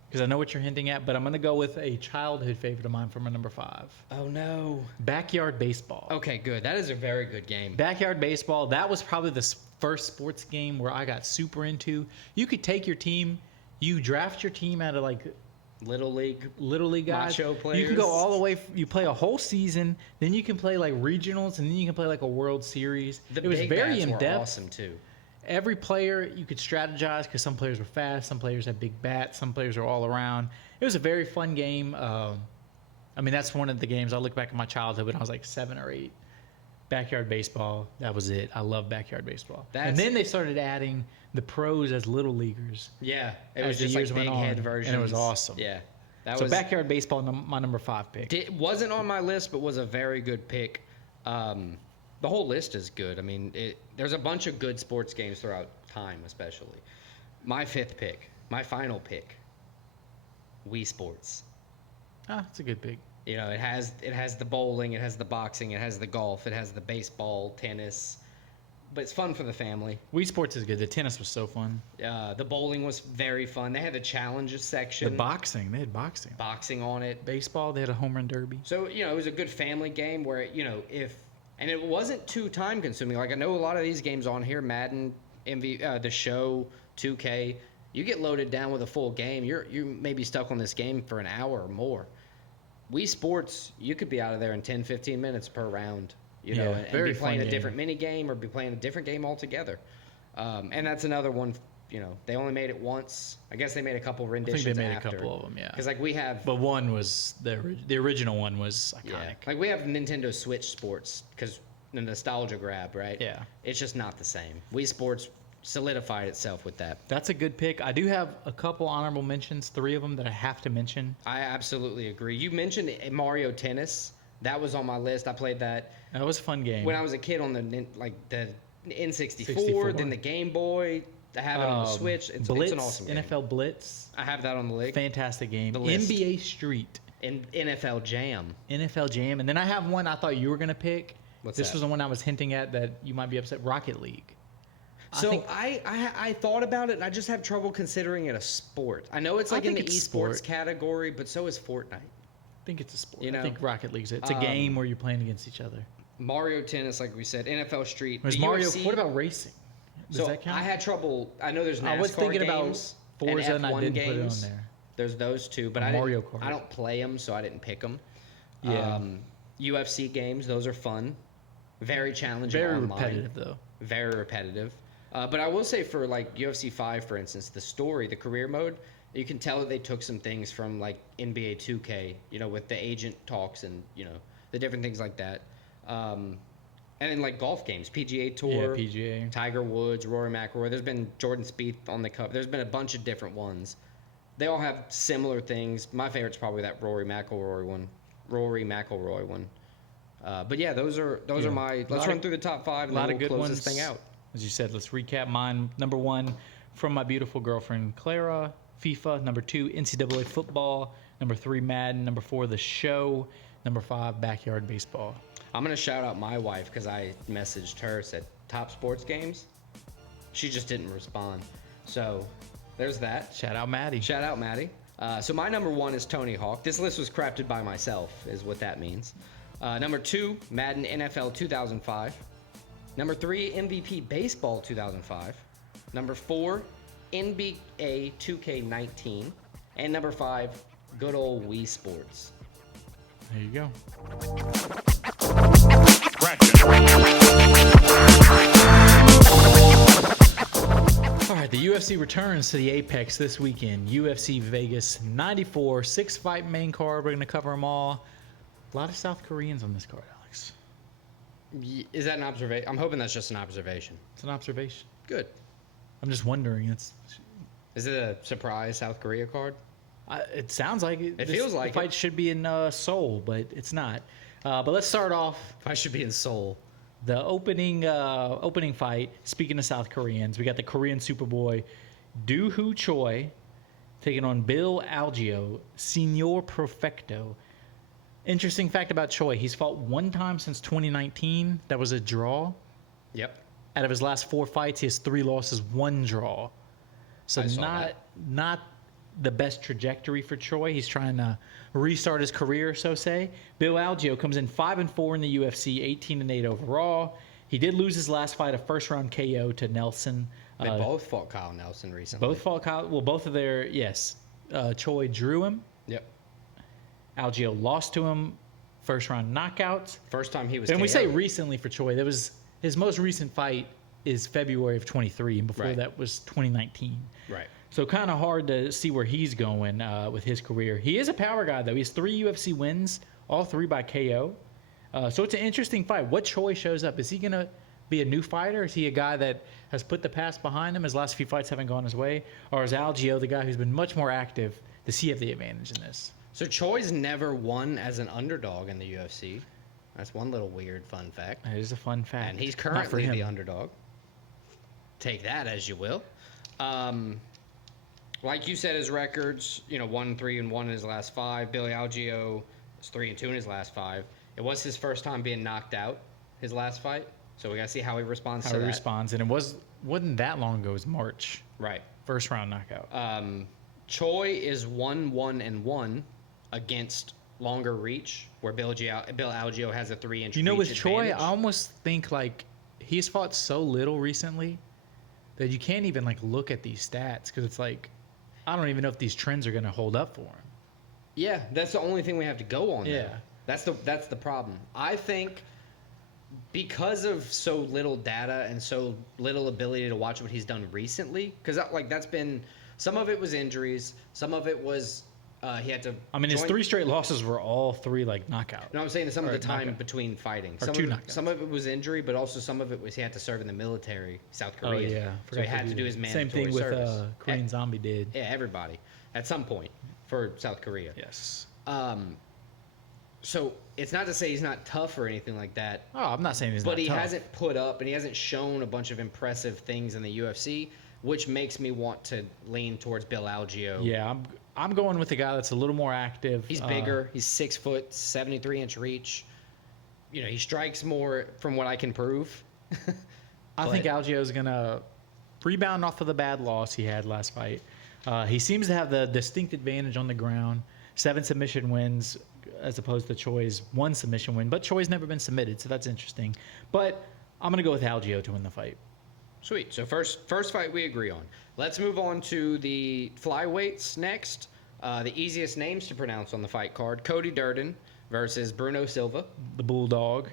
because I know what you're hinting at, but I'm going to go with a childhood favorite of mine for my number 5. Oh, no. Backyard Baseball. Okay, good. That is a very good game. Backyard Baseball, that was probably the first sports game where I got super into. You could take your team, you draft your team out of like Little League guys. Macho players. You can go all the way. You play a whole season, then you can play like regionals, and then you can play like a World Series. The it was big very bats in were depth. awesome too. Every player you could strategize because some players were fast, some players had big bats, some players were all around. It was a very fun game. That's one of the games I look back at my childhood when I was like 7 or 8. Backyard baseball. That was it. I love backyard baseball. And That's- then they started adding the pros as little leaguers. Yeah, it As was the just years like went big head on, versions. and it was awesome. Yeah, that So was backyard baseball, my number 5 pick. It wasn't on my list, but was a very good pick. The whole list is good. I mean, there's a bunch of good sports games throughout time, especially. My 5th pick, my final pick, Wii Sports. It's a good pick. You know, it has the bowling, it has the boxing, it has the golf, it has the baseball, tennis, but it's fun for the family. Wii Sports is good. The tennis was so fun. The bowling was very fun. They had the challenges section. The boxing, they had boxing. Boxing on it. Baseball, they had a home run derby. So, you know, it was a good family game where, you know, and it wasn't too time consuming. Like, I know a lot of these games on here, Madden, the show, 2K, you get loaded down with a full game. You may be stuck on this game for an hour or more. Wii Sports, you could be out of there in 10, 15 minutes per round, you know, and very be playing fun a different game. mini game or be playing a different game altogether. And that's another one, you know, they only made it once. I guess they made a couple I renditions think they made after. a couple of them, yeah. Because, like, we have... But one was, the original one was iconic. Yeah. Like, we have Nintendo Switch Sports because the nostalgia grab, right? Yeah. It's just not the same. Wii Sports solidified itself with that. That's a good pick. I do have a couple honorable mentions, 3 of them that I have to mention. I absolutely agree. You mentioned Mario Tennis. That was on my list. I played that That was a fun game. when I was a kid on the N64, 64. then the Game Boy. I have it on the Switch. It's Blitz, an awesome game. NFL Blitz, I have that on the list. fantastic game. The list. NBA Street, In NFL Jam. NFL Jam, and then I have one I thought you were gonna pick. What's this that? was the one I was hinting at that you might be upset. Rocket League. So I thought about it, and I just have trouble considering it a sport. I know it's I like in think the it's esports sport. category, but so is Fortnite. I think it's a sport. You know, I think Rocket League's it. It's a game where you're playing against each other. Mario Tennis, like we said, NFL Street. There's the Mario. UFC, What about racing? Does so that count? I had trouble. I know there's NASCAR I was thinking about games Forza, and and I F1 didn't games. put it on there. There's those two, but Mario Kart. I don't play them, so I didn't pick them. Yeah. UFC games, those are fun. Very challenging. Very online. repetitive though. Very repetitive. But I will say for like UFC 5, for instance, the story, the career mode, you can tell that they took some things from like NBA 2K, you know, with the agent talks and, you know, the different things like that. And then like golf games, PGA Tour, Yeah, PGA. Tiger Woods, Rory McIlroy. There's been Jordan Spieth on the cover. There's been a bunch of different ones. They all have similar things. My favorite's probably that Rory McIlroy one. But yeah, those are my. Let's run through the top 5 and A lot then of we'll good close ones. this thing out. As you said, let's recap mine. Number 1, From My Beautiful Girlfriend, Clara, FIFA. Number 2, NCAA football. Number 3, Madden. Number 4, The Show. Number 5, Backyard Baseball. I'm gonna shout out my wife because I messaged her, said top sports games. She just didn't respond. So there's that. Shout out Maddie. Shout out Maddie. So my number 1 is Tony Hawk. This list was crafted by myself, is what that means. Number 2, Madden NFL 2005. Number 3, MVP Baseball 2005. Number 4, NBA 2K19. And number 5, good old Wii Sports. There you go. All right, the UFC returns to the Apex this weekend. UFC Vegas 94, 6-fight main card. We're going to cover them all. A lot of South Koreans on this card, Alex. Is that an observation? I'm hoping that's just an observation. It's an observation. Good. I'm just wondering. Is it a surprise South Korea card? It sounds like it. It feels like the fight should be in Seoul, but it's not. But let's start off I should be in Seoul. the opening fight. Speaking of South Koreans, we got the Korean Superboy Do-Hoo Choi taking on Bill Algeo, Signor Perfecto. Interesting fact about Choi: he's fought 1 time since 2019. That was a draw. Yep. Out of his last 4 fights, he has 3 losses, 1 draw. So I saw not the best trajectory for Choi. He's trying to restart his career, so say. Bill Algeo comes in 5-4 in the UFC, 18-8 overall. He did lose his last fight, a first-round KO to Nelson. They both fought Kyle Nelson recently. Both fought Kyle. Well, both of their Choi drew him. Yep. Algeo lost to him, first-round knockouts. First time he was. And we KO'd. say recently for Choi, that was his most recent fight is February of 23, and before Right. that was 2019. Right. So kind of hard to see where he's going with his career. He is a power guy, though. He has 3 UFC wins, all 3 by KO. So it's an interesting fight. What Choi shows up? Is he going to be a new fighter? Is he a guy that has put the past behind him? His last few fights haven't gone his way? Or is Algeo the guy who's been much more active? Does he have the advantage in this? So Choi's never won as an underdog in the UFC. That's one little weird fun fact. That is a fun fact. And he's Not for currently him. the underdog. Take that as you will. Like you said, his records, 1-3-1 in his last 5. Billy Algeo is 3-2 in his last 5. It was his first time being knocked out, his last fight. So we got to see how he responds to that. How he responds. And it wasn't that long ago. It was March. Right. First round knockout. Choi is 1-1-1 against longer reach, where Bill Algeo has a 3-inch reach With Choi, advantage. I almost think he's fought so little recently that you can't even look at these stats because it's I don't even know if these trends are going to hold up for him. Yeah, that's the only thing we have to go on. Yeah. That's the problem. I think because of so little data and so little ability to watch what he's done recently, because that's been, some of it was injuries, some of it was he had to. I mean, his 3 straight losses were all 3 knockout. No, I'm saying some of the time knockout. between fighting. Or 2 knockouts. Some of it was injury, but also some of it was he had to serve in the military, South Korea. Oh yeah, So he had to do his mandatory same thing service. with Korean Zombie did. Yeah, everybody at some point for South Korea. Yes. So it's not to say he's not tough or anything like that. Oh, I'm not saying he's not But he tough. hasn't put up and he hasn't shown a bunch of impressive things in the UFC, which makes me want to lean towards Bill Algeo. Yeah, I'm going with the guy that's a little more active. He's bigger. He's 6 foot, 73-inch reach. He strikes more from what I can prove. I think Algeo's going to rebound off of the bad loss he had last fight. He seems to have the distinct advantage on the ground. 7 submission wins as opposed to Choi's 1 submission win. But Choi's never been submitted, so that's interesting. But I'm going to go with Algeo to win the fight. Sweet. So first fight we agree on. Let's move on to the flyweights next. The easiest names to pronounce on the fight card: Cody Durden versus Bruno Silva. The Bulldog.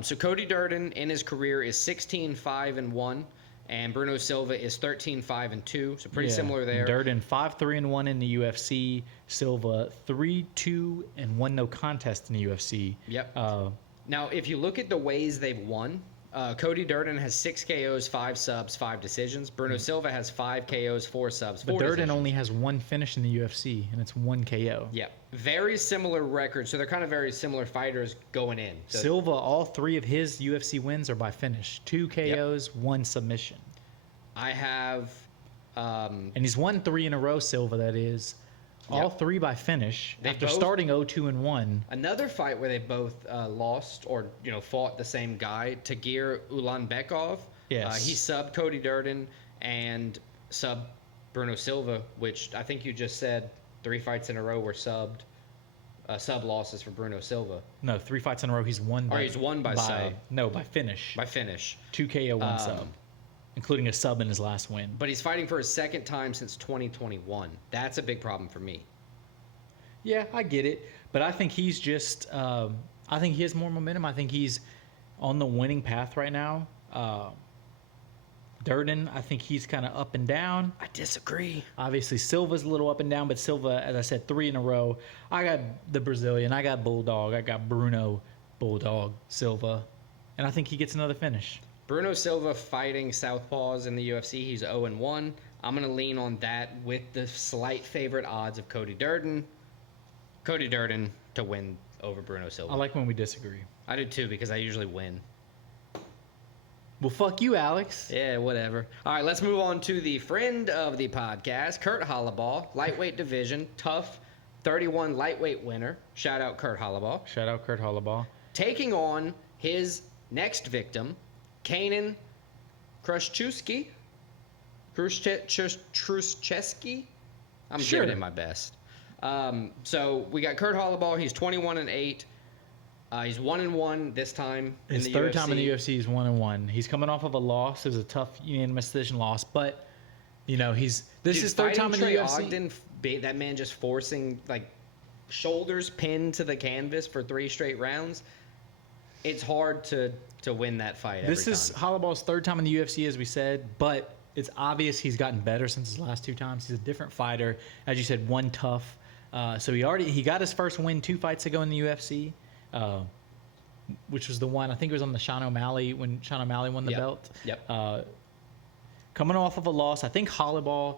So Cody Durden in his career is 16-5-1, and Bruno Silva is 13-5-2. So pretty similar there. Durden 5-3-1 in the UFC. Silva 3-2-1 no contest in the UFC. Yep. Now, if you look at the ways they've won, Cody Durden has 6 KOs, 5 subs, 5 decisions. Bruno Silva has 5 KOs, 4 subs, 4 But Durden decisions. only has 1 finish in the UFC, and it's 1 KO. Yeah, very similar records. So they're kind of very similar fighters going in. So Silva, all 3 of his UFC wins are by finish. 2 KOs, 1 submission. I have... And he's won 3 in a row, Silva, that is. All Yep. 3 by finish. They After both- starting 0-2-1. Another fight where they both lost or fought the same guy, Tagir Ulanbekov. Yes. He subbed Cody Durden and subbed Bruno Silva, which I think you just said 3 fights in a row were sub losses for Bruno Silva. No, 3 fights in a row he's won by... Or he's won by sub. No, by finish. By finish. 2 KO, 1 sub. Including a sub in his last win. But he's fighting for his second time since 2021. That's a big problem for me. Yeah, I get it. But I think he's just... I think he has more momentum. I think he's on the winning path right now. Durden, I think he's kind of up and down. I disagree. Obviously, Silva's a little up and down, but Silva, as I said, 3 in a row. I got the Brazilian. I got Bulldog. I got Bruno Bulldog Silva. And I think he gets another finish. Bruno Silva fighting southpaws in the UFC. He's 0-1. I'm going to lean on that with the slight favorite odds of Cody Durden. Cody Durden to win over Bruno Silva. I like when we disagree. I do too because I usually win. Well, fuck you, Alex. Yeah, whatever. All right, let's move on to the friend of the podcast, Kurt Hollabaugh, lightweight division, tough 31 lightweight winner. Shout out Kurt Hollabaugh. Shout out Kurt Hollabaugh. Taking on his next victim, Kanan Kruszewski. Kruszewski? I'm Sure. giving it my best. So we got Kurt Hollabaugh. He's 21-8. He's 1-1 this time His in the third UFC. time in the UFC, he's 1-1. He's coming off of a loss. It was a tough unanimous decision loss, but this is his third time in the Trey UFC. Ogden, that man just forcing shoulders pinned to the canvas for 3 straight rounds. It's hard to win that fight. This is Hollabaugh's third time in the UFC, as we said, but it's obvious he's gotten better since his last 2 times. He's a different fighter. As you said, 1 tough. So he got his first win 2 fights ago in the UFC. which was the one I think it was on the Sean O'Malley when Sean O'Malley won the Yep. belt. Yep. Coming off of a loss, I think Holloway.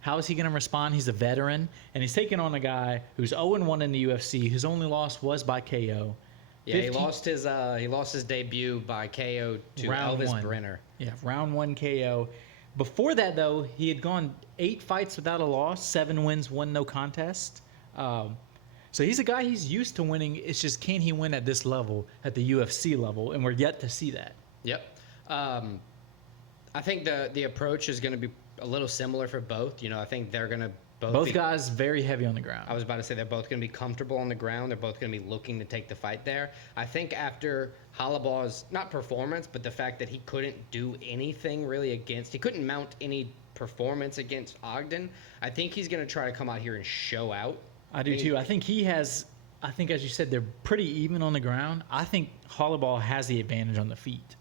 How is he going to respond? He's a veteran, and he's taking on a guy who's 0-1 in the UFC. His only loss was by KO. Yeah, he lost his debut by KO to Round Elvis one. Brenner. Yeah, round 1 KO. Before that, though, he had gone 8 fights without a loss, 7 wins, 1 no contest. So he's a guy he's used to winning. It's just, can he win at this level, at the UFC level? And we're yet to see that. Yep. I think the approach is going to be a little similar for both. I think they're going to Both guys very heavy on the ground. I was about to say they're both going to be comfortable on the ground. They're both going to be looking to take the fight there. I think after Holloway's, not performance, but the fact that he couldn't do anything really he couldn't mount any performance against Ogden, I think he's going to try to come out here and show out. I do too. I think as you said, they're pretty even on the ground. I think Holloway has the advantage on the feet.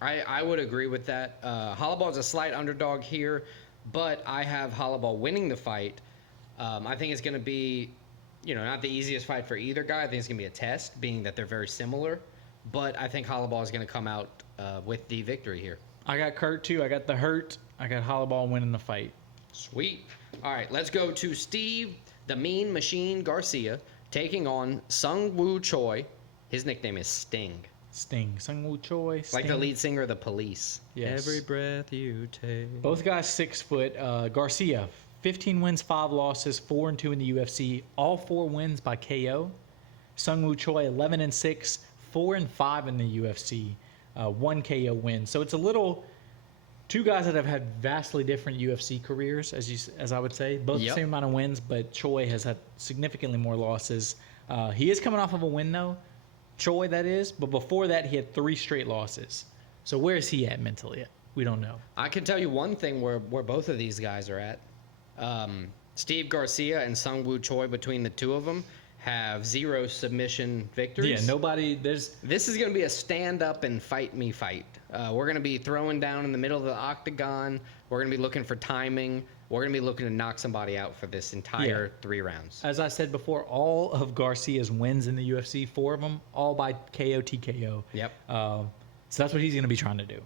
I would agree with that. Holloway's a slight underdog here, but I have Holloway winning the fight. I think it's going to be, not the easiest fight for either guy. I think it's going to be a test, being that they're very similar. But I think Holloway is going to come out with the victory here. I got Kurt too. I got the hurt. I got Holloway winning the fight. Sweet. All right, let's go to Steve, the Mean Machine Garcia, taking on Sung Woo Choi. His nickname is Sting. Sting. Sung Woo Choi. Sting. Like the lead singer of The Police. Yes. Every breath you take. Both guys 6 foot. Garcia, 15 wins, 5 losses, 4-2 in the UFC. All 4 wins by KO. Sung Woo Choi, 11-6, 4-5 in the UFC. 1 KO win. So it's a little. 2 guys that have had vastly different UFC careers, as I would say. Both the same amount of wins, but Choi has had significantly more losses. He is coming off of a win, though. Choi, that is. But before that, he had 3 straight losses. So where is he at mentally? We don't know. I can tell you one thing where both of these guys are at. Steve Garcia and Sung Woo Choi, between the two of them, have 0 submission victories. Yeah, nobody. This is going to be a stand-up and fight me fight. We're going to be throwing down in the middle of the octagon. We're going to be looking for timing. We're going to be looking to knock somebody out for this entire 3 rounds. As I said before, all of Garcia's wins in the UFC, 4 of them, all by KO, TKO. Yep. So that's what he's going to be trying to do.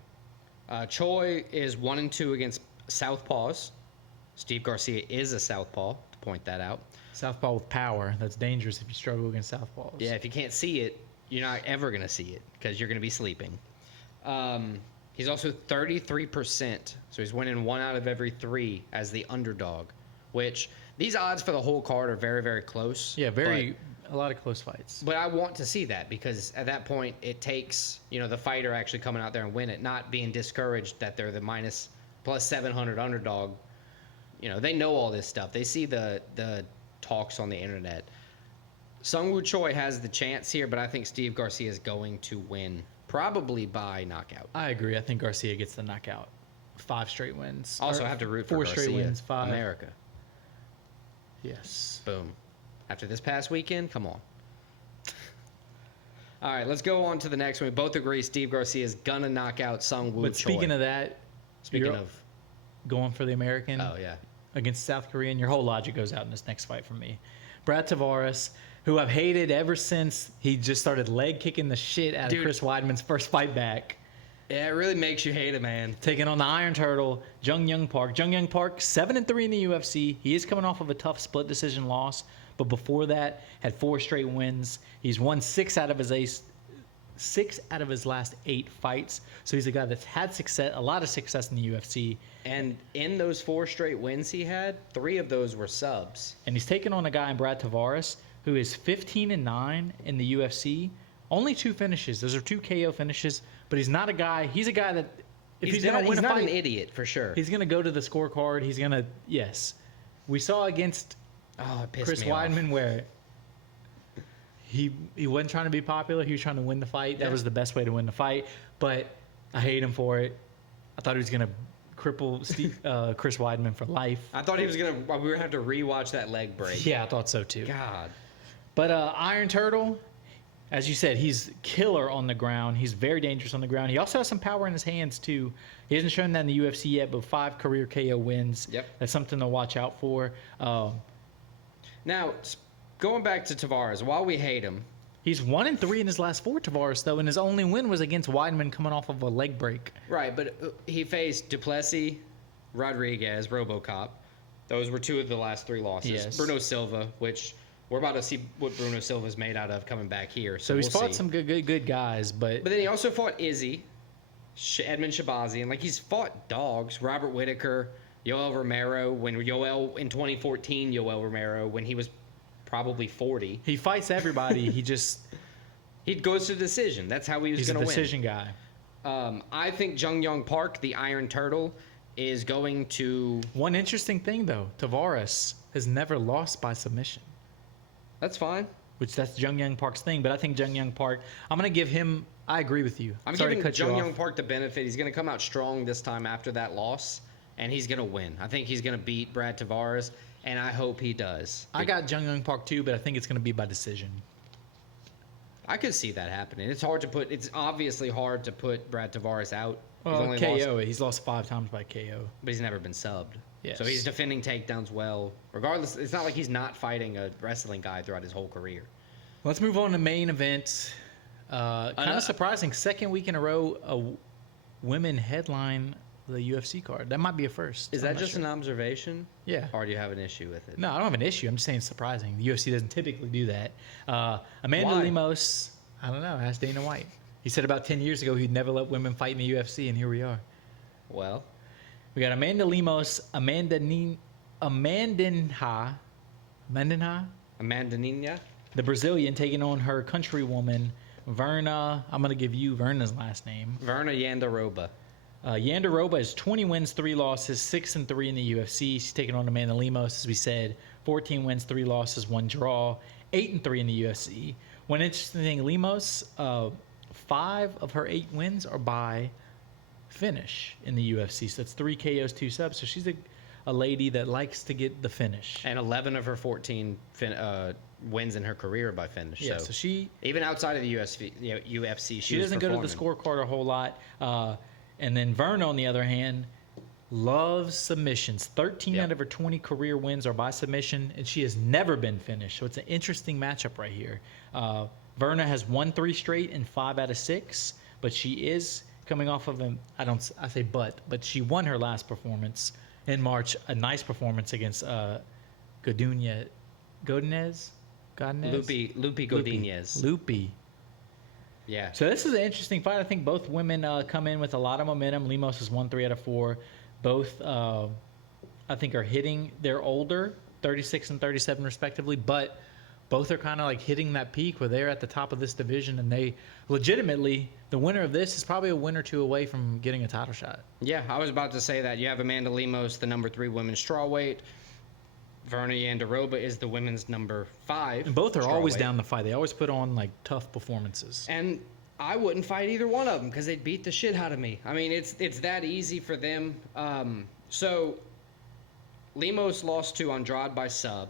Choi is 1-2 against southpaws. Steve Garcia is a southpaw, to point that out. Southpaw with power. That's dangerous if you struggle against southpaws. Yeah, if you can't see it, you're not ever going to see it because you're going to be sleeping. He's also 33%, so he's winning 1 out of every 3 as the underdog, which these odds for the whole card are very, very close. Yeah, a lot of close fights. But I want to see that because at that point it takes, the fighter actually coming out there and win it, not being discouraged that they're the plus 700 underdog. They know all this stuff. They see the talks on the internet. Sung Woo Choi has the chance here, but I think Steve Garcia is going to win, probably by knockout. I agree. I think Garcia gets the knockout. 5 straight wins. Also, I have to root for 4 Garcia. straight wins. 5. America. Yes. Boom. After this past weekend, come on. All right, let's go on to the next one. We both agree Steve Garcia is going to knock out Sung Woo Choi. But speaking of that, Speaking of going for the American. Oh, yeah. Against South Korean, your whole logic goes out in this next fight for me. Brad Tavares, who I've hated ever since he just started leg kicking the shit out of Chris Weidman's first fight back. Yeah, it really makes you hate him, man. Taking on the Iron Turtle, Jung Young Park. Jung Young Park, 7-3 in the UFC. He is coming off of a tough split decision loss, but before that, had 4 straight wins. He's won 6 out of his last 8 fights. So he's a guy that's had a lot of success in the UFC. And in those 4 straight wins he had, 3 of those were subs. And he's taking on a guy in Brad Tavares who is 15-9 in the UFC. Only 2 finishes. Those are 2 KO finishes. But he's not a guy. He's a guy that if he's going to win a fight, he's not an idiot for sure. He's going to go to the scorecard. He's going to We saw against Chris Weidman where he wasn't trying to be popular. He was trying to win the fight. That was the best way to win the fight. But I hate him for it. I thought he was going to cripple Chris Weidman for life. I thought we were going to have to rewatch that leg break. Yeah, I thought so too. God. But Iron Turtle, as you said, he's killer on the ground. He's very dangerous on the ground. He also has some power in his hands too. He hasn't shown that in the UFC yet, but 5 career KO wins. Yep. That's something to watch out for. Now, going back to Tavares, while we hate him, He's 1-3 in his last 4, Tavares, though, and his only win was against Weidman coming off of a leg break. Right, but he faced Duplessis, Rodriguez, RoboCop. Those were 2 of the last 3 losses. Yes. Bruno Silva, which we're about to see what Bruno Silva's made out of coming back here. So he's fought some good guys, but then he also fought Izzy, Edmund Shabazi, and he's fought dogs. Robert Whitaker, Yoel Romero. When Yoel in 2014, Yoel Romero when he was probably 40. he fights everybody. He goes to decision. That's how he was He's a going to win. decision guy. I think Jung Young Park, the Iron Turtle, is going to. One interesting thing, though, Tavares has never lost by submission. That's fine. Which that's Jung Young Park's thing, but I think Jung Young Park. I'm going to give him. I agree with you. I'm Sorry to giving cut you Jung off. Young Park the benefit. He's going to come out strong this time after that loss, and he's going to win. I think he's going to beat Brad Tavares, and I hope he does. I got Jung Young Park too, but I think it's going to be by decision. I could see that happening. It's hard to put. It's obviously hard to put Brad Tavares out. Well, KO. He's lost 5 times by KO. But he's never been subbed. Yes. So he's defending takedowns well. Regardless, it's not like he's not fighting a wrestling guy throughout his whole career. Let's move on to main event. Kind of surprising. Second week in a row, a women headline the UFC card. That might be a first. Is that just an observation? Yeah. Or do you have an issue with it? No, I don't have an issue. I'm just saying it's surprising. The UFC doesn't typically do that. Amanda Why? Lemos, I don't know. Ask Dana White. He said about 10 years ago he'd never let women fight in the UFC, and here we are. Well, we got Amanda Lemos, Amanda Nina, Nina, the Brazilian, taking on her countrywoman, Verna. I'm going to give you Verna's last name. Verna Yandaroba. Yandaroba is 20 wins, 3 losses, 6-3 in the UFC. She's taking on Amanda Lemos, as we said, 14 wins, 3 losses, 1 draw, 8-3 in the UFC. One interesting thing, Lemos, 5 of her 8 wins are by finish in the UFC. So that's 3 KOs, 2 subs. So she's a lady that likes to get the finish. And 11 of her 14 wins in her career by finish. Yeah, so she even outside of the UFC, she doesn't go to the scorecard a whole lot. And then Verna, on the other hand, loves submissions. 13 out of her 20 career wins are by submission, and she has never been finished. So it's an interesting matchup right here. Verna has won 3 straight and 5 out of 6, but she is coming off of but she won her last performance in March, a nice performance against Godinez. Lupi Godinez. Lupi. Yeah. So this is an interesting fight. I think both women come in with a lot of momentum. Lemos has won 3 out of 4. Both, I think, are hitting. They're older, 36 and 37 respectively, but both are kind of hitting that peak where they're at the top of this division, and they legitimately, the winner of this is probably a win or 2 away from getting a title shot. Yeah, I was about to say that. You have Amanda Lemos, the number 3 women's strawweight. Verna Yandaroba is the women's number 5. And both are always down to fight. They always put on tough performances. And I wouldn't fight either one of them because they'd beat the shit out of me. I mean, it's that easy for them. So Lemos lost to Andrade by sub.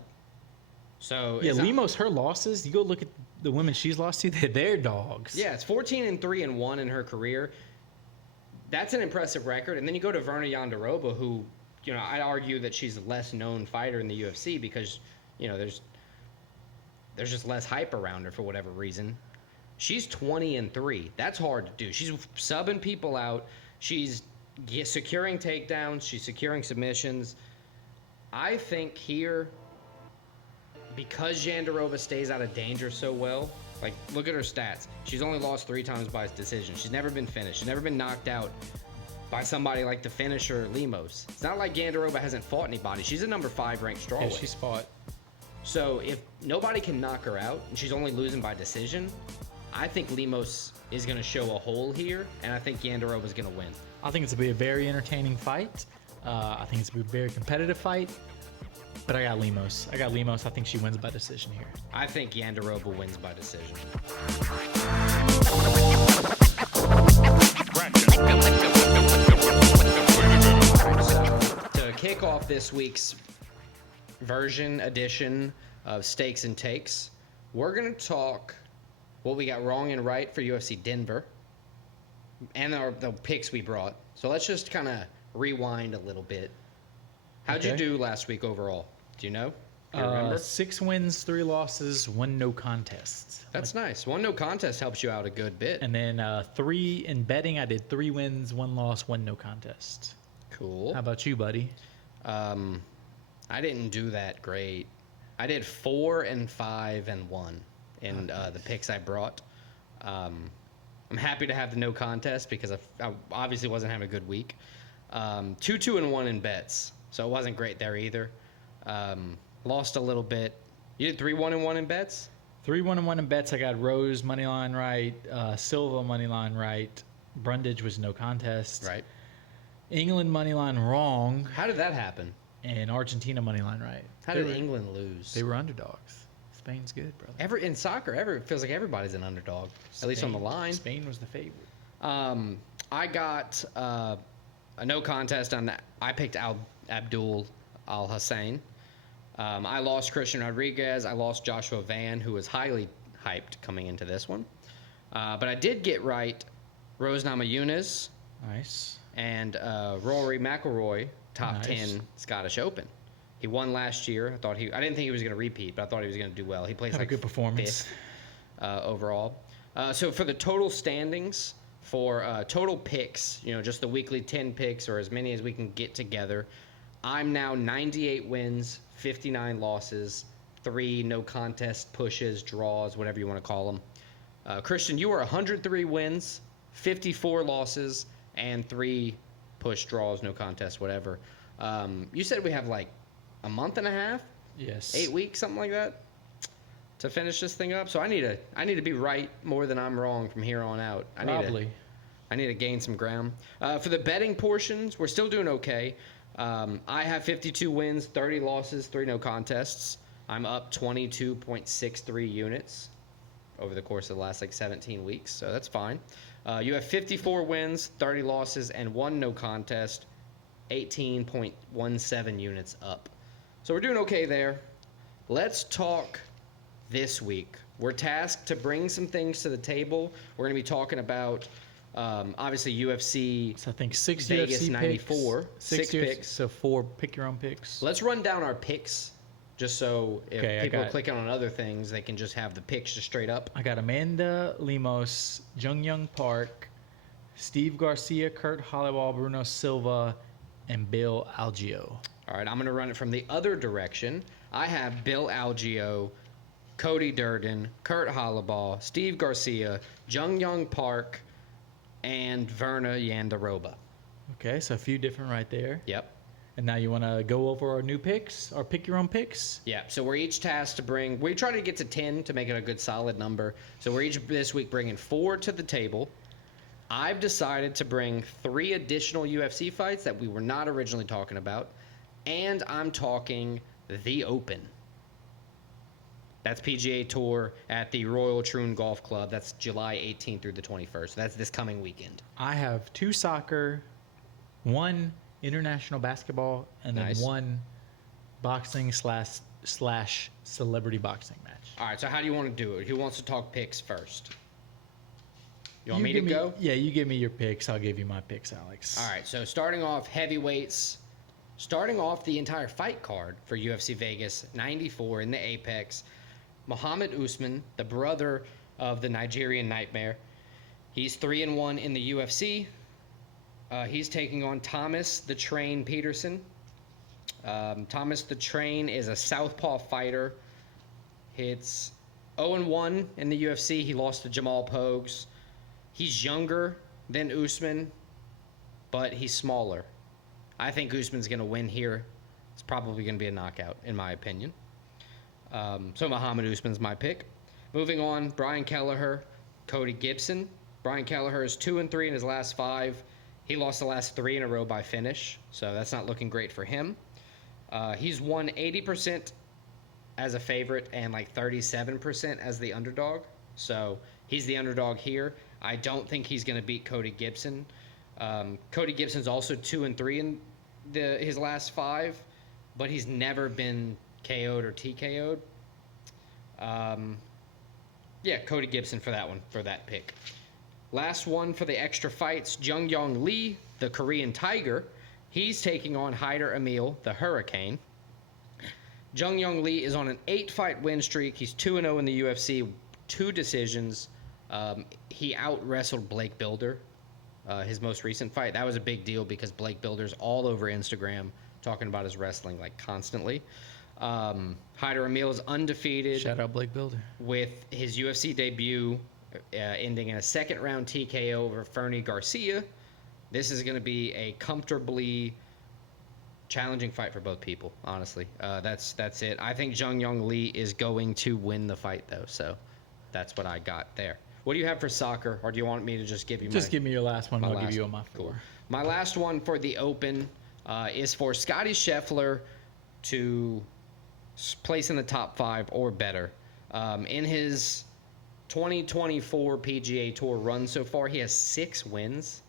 So yeah, Lemos, her losses, you go look at the women she's lost to, they're dogs. Yeah, it's 14-3-1 in her career. That's an impressive record. And then you go to Verna Yandaroba, who, I'd argue that she's a less known fighter in the UFC because, there's just less hype around her for whatever reason. She's 20-3. That's hard to do. She's subbing people out. She's securing takedowns. She's securing submissions. I think here, because Yandaroba stays out of danger so well, look at her stats. She's only lost 3 times by decision. She's never been finished. She's never been knocked out by somebody like the finisher Lemos. It's not like Yandaroba hasn't fought anybody. She's a number 5 ranked strawweight. Yeah, she's fought. So if nobody can knock her out and she's only losing by decision, I think Lemos is going to show a hole here, and I think Yandaroba is going to win. I think it's going to be a very entertaining fight. I think it's going to be a very competitive fight. But I got Lemos. I think she wins by decision here. I think Yandaroba wins by decision. So to kick off this week's edition of Stakes and Takes, we're going to talk what we got wrong and right for UFC Denver and the picks we brought. So let's just kind of rewind a little bit. How'd you do last week overall? Do you know? You remember? 6 wins, 3 losses, 1 no contest. That's nice. 1 no contest helps you out a good bit. And then 3 in betting. I did 3 wins, 1 loss, 1 no contest. Cool. How about you, buddy? I didn't do that great. I did 4 and 5 and 1 in the picks I brought. I'm happy to have the no contest because I obviously wasn't having a good week. 2, 2 and 1 in bets, so it wasn't great there either. Lost a little bit. You did 3, 1 and 1 in bets. 3, 1 and 1 in bets. I got Rose money line right, Silva money line right. Brundage was no contest. Right. England money line wrong, How did that happen? and Argentina money line right. How did England lose? They were underdogs. Spain's good, brother. In soccer, it feels like everybody's an underdog, at least on the line. Spain was the favorite. I got a no contest on that. I picked Abdul Al Hussein. I lost Christian Rodriguez. I lost Joshua Van, who was highly hyped coming into this one. But I did get right Rose Namajunas Nice. and Rory McIlroy, top Nice. 10 Scottish Open. He won last year. I didn't think he was going to repeat, but I thought he was going to do well. He plays Had a like good performance. 5th overall. So for the total standings, for total picks, just the weekly 10 picks or as many as we can get together, I'm now 98 wins, 59 losses, 3 no contest pushes, draws, whatever you want to call them. Christian, you are 103 wins, 54 losses, and 3 push draws, no contest, whatever. You said we have like a month and a half, Yes. 8 weeks, something like that, to finish this thing up. So I need to be right more than I'm wrong from here on out. Probably. I need to gain some ground. For the betting portions, we're still doing okay. I have 52 wins, 30 losses, 3 no contests. I'm up 22.63 units over the course of the last 17 weeks, so that's fine. You have 54 wins, 30 losses, and 1 no contest, 18.17 units up. So we're doing okay there. Let's talk this week. We're tasked to bring some things to the table. We're going to be talking about, obviously, UFC. So I think 6 Vegas UFC 94, picks. 6 picks. So 4 pick your own picks. Let's run down our picks, just so if Okay, people are clicking on other things, they can just have the picks just straight up. I got Amanda Lemos, Jung Young Park, Steve Garcia, Kurt Holloway, Bruno Silva, and Bill Algeo. All right, I'm going to run it from the other direction. I have Bill Algeo, Cody Durden, Kurt Holloway, Steve Garcia, Jung Young Park, and Verna Yandaroba. Okay, so a few different right there. Yep. And now you want to go over our new picks, our pick your own picks? Yeah, so we're each tasked to bring, we try to get to 10 to make it a good solid number. So we're each this week bringing 4 to the table. I've decided to bring 3 additional UFC fights that we were not originally talking about. And I'm talking the Open. That's PGA Tour at the Royal Troon Golf Club. That's July 18th through the 21st. That's this coming weekend. I have 2 soccer, 1 international basketball, and then Nice. 1 boxing slash celebrity boxing match. All right, so how do you want to do it? Who wants to talk picks first? You want me to give go? Yeah, you give me your picks. I'll give you my picks, Alex. All right, so starting off heavyweights, starting off the entire fight card for UFC Vegas 94 in the Apex, Muhammad Usman, the brother of the Nigerian Nightmare. He's 3-1 in the UFC. He's taking on Thomas the Train Peterson. Thomas the Train is a southpaw fighter. It's 0-1 in the UFC. He lost to Jamal Pogues. He's younger than Usman, but he's smaller. I think Usman's going to win here. It's probably going to be a knockout, in my opinion. So Muhammad Usman's my pick. Moving on, Brian Kelleher, Cody Gibson. Brian Kelleher is 2-3 in his last 5. He lost the last 3 in a row by finish, so that's not looking great for him. He's won 80% as a favorite and like 37% as the underdog. So he's the underdog here. I don't think he's going to beat Cody Gibson. Cody Gibson's also 2-3 in his last 5, but he's never been KO'd or TKO'd. Yeah, Cody Gibson for that one, for that pick. Last one for the extra fights, Jung Yong Lee, the Korean Tiger. He's taking on Haider Emil, the Hurricane. Jung Young Lee is on an 8-fight win streak. He's 2-0 in the UFC, 2 decisions. He out-wrestled Blake Builder, his most recent fight. That was a big deal because Blake Builder's all over Instagram talking about his wrestling like constantly. Hyder Emil is undefeated. Shout out Blake Builder. With his UFC debut ending in a second-round TKO over Fernie Garcia. This is going to be a comfortably challenging fight for both people, honestly. That's it. I think Jung Young Lee is going to win the fight, though, so that's what I got there. What do you have for soccer, or do you want me to just give you Just give me your last one. I'll give you my 4. Cool. My last one for the Open is for Scotty Scheffler to place in the top 5 or better. In his 2024 PGA Tour run so far, he has 6 wins.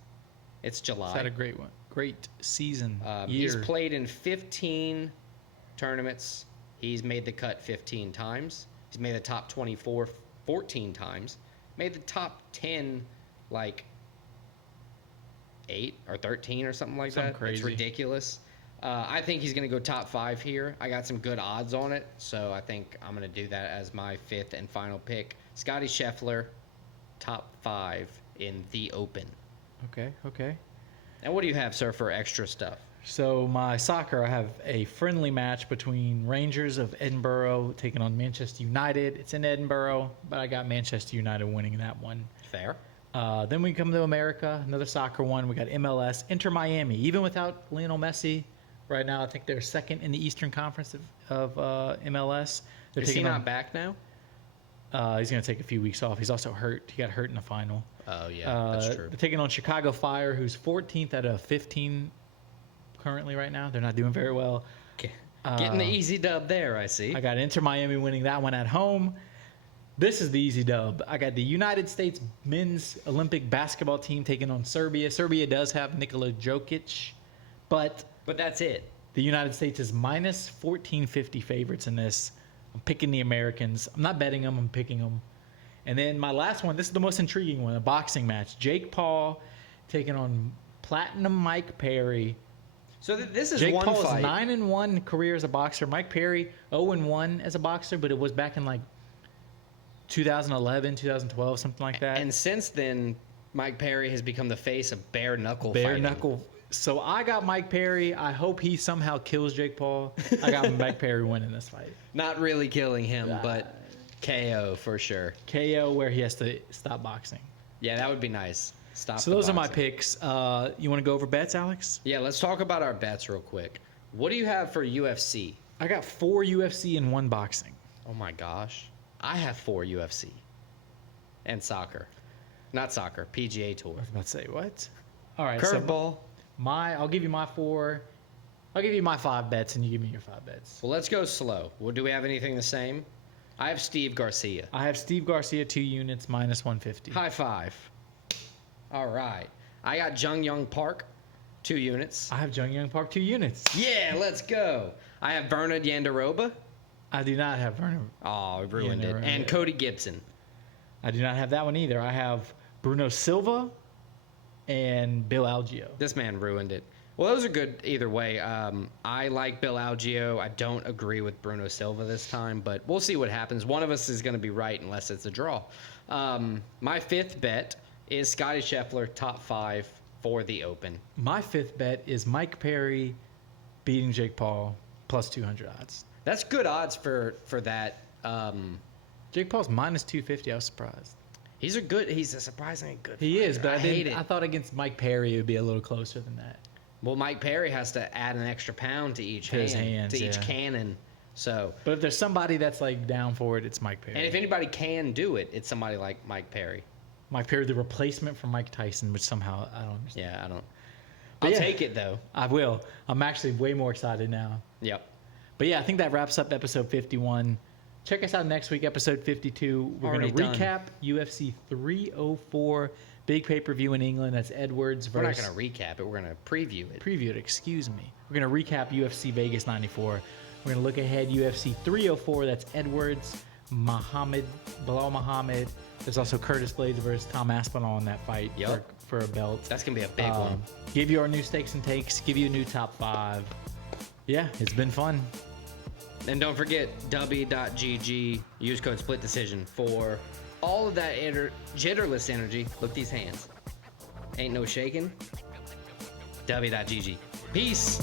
It's July. He's had a great one. Great season. He's played in 15 tournaments. He's made the cut 15 times. He's made the top 24 14 times. Made the top 10 like 8 or 13 or something like that. Crazy. It's ridiculous. I think he's going to go top 5 here. I got some good odds on it, so I think I'm going to do that as my 5th and final pick. Scotty Scheffler, top 5 in the Open. Okay. And what do you have, sir, for extra stuff? So my soccer, I have a friendly match between Rangers of Edinburgh taking on Manchester United. It's in Edinburgh, but I got Manchester United winning that one. Fair. Then we come to America, another soccer one. We got MLS, Inter Miami. Even without Lionel Messi, right now I think they're second in the Eastern Conference of MLS. Is he not back now? He's going to take a few weeks off. He's also hurt. He got hurt in the final. Oh, yeah, that's true. They're taking on Chicago Fire, who's 14th out of 15 currently right now. They're not doing very well. Getting the easy dub there, I see. I got Inter Miami winning that one at home. This is the easy dub. I got the United States men's Olympic basketball team taking on Serbia. Serbia does have Nikola Jokic, but that's it. The United States is minus 1450 favorites in this. I'm picking the Americans. I'm not betting them. I'm picking them. And then my last one, this is the most intriguing one, a boxing match. Jake Paul taking on Platinum Mike Perry. So this is Jake one Paul's fight. 9-1 career as a boxer. Mike Perry 0-1 as a boxer, but it was back in like 2011, 2012, something like that. And since then, Mike Perry has become the face of bare knuckle fighting. So I got Mike Perry. I hope he somehow kills Jake Paul. I got Mike Perry winning this fight. Not really killing him, but KO for sure. KO where he has to stop boxing. Yeah, that would be nice. So those are my picks. You want to go over bets, Alex? Yeah, let's talk about our bets real quick. What do you have for UFC? I got 4 UFC and 1 boxing. Oh my gosh. I have 4 UFC. And soccer. Not soccer, PGA Tour. I was about to say, what? All right. Curveball. I'll give you my 4. I'll give you my 5 bets, and you give me your 5 bets. Well, let's go slow. Well, do we have anything the same? I have Steve Garcia. I have Steve Garcia 2 units minus 150. High five. All right. I got Jung Young Park 2 units. I have Jung Young Park 2 units. Yeah, let's go. I have Bernard Yandaroba. I do not have Bernard. Oh, I ruined it. And Cody Gibson. I do not have that one either. I have Bruno Silva and Bill Algeo. This man ruined it. Well, those are good either way. I like Bill Algeo. I don't agree with Bruno Silva this time, but we'll see what happens. One of us is going to be right unless it's a draw. My 5th bet is Scotty Scheffler, top 5 for the Open. My 5th bet is Mike Perry beating Jake Paul plus 200 odds. That's good odds for that. Jake Paul's minus 250. I was surprised. He's a surprisingly good fighter. He is, but I thought against Mike Perry it would be a little closer than that. Well, Mike Perry has to add an extra pound to each hands, cannon. So, but if there's somebody that's like down for it, it's Mike Perry. And if anybody can do it, it's somebody like Mike Perry. Mike Perry, the replacement for Mike Tyson, which somehow I don't understand. Yeah, I don't. I'll take it though. I will. I'm actually way more excited now. Yep. But yeah, I think that wraps up episode 51. Check us out next week, episode 52. We're going to recap UFC 304, big pay-per-view in England. That's Edwards versus... We're not going to recap it. We're going to preview it. Preview it, excuse me. We're going to recap UFC Vegas 94. We're going to look ahead UFC 304. That's Edwards, Bilal Muhammad. There's also Curtis Blades versus Tom Aspinall in that fight for a belt. That's going to be a big one. Give you our new stakes and takes. Give you a new top 5. Yeah, it's been fun. And don't forget w.gg. Use code split decision for all of that jitterless energy. Look, these hands. Ain't no shaking. w.gg. Peace.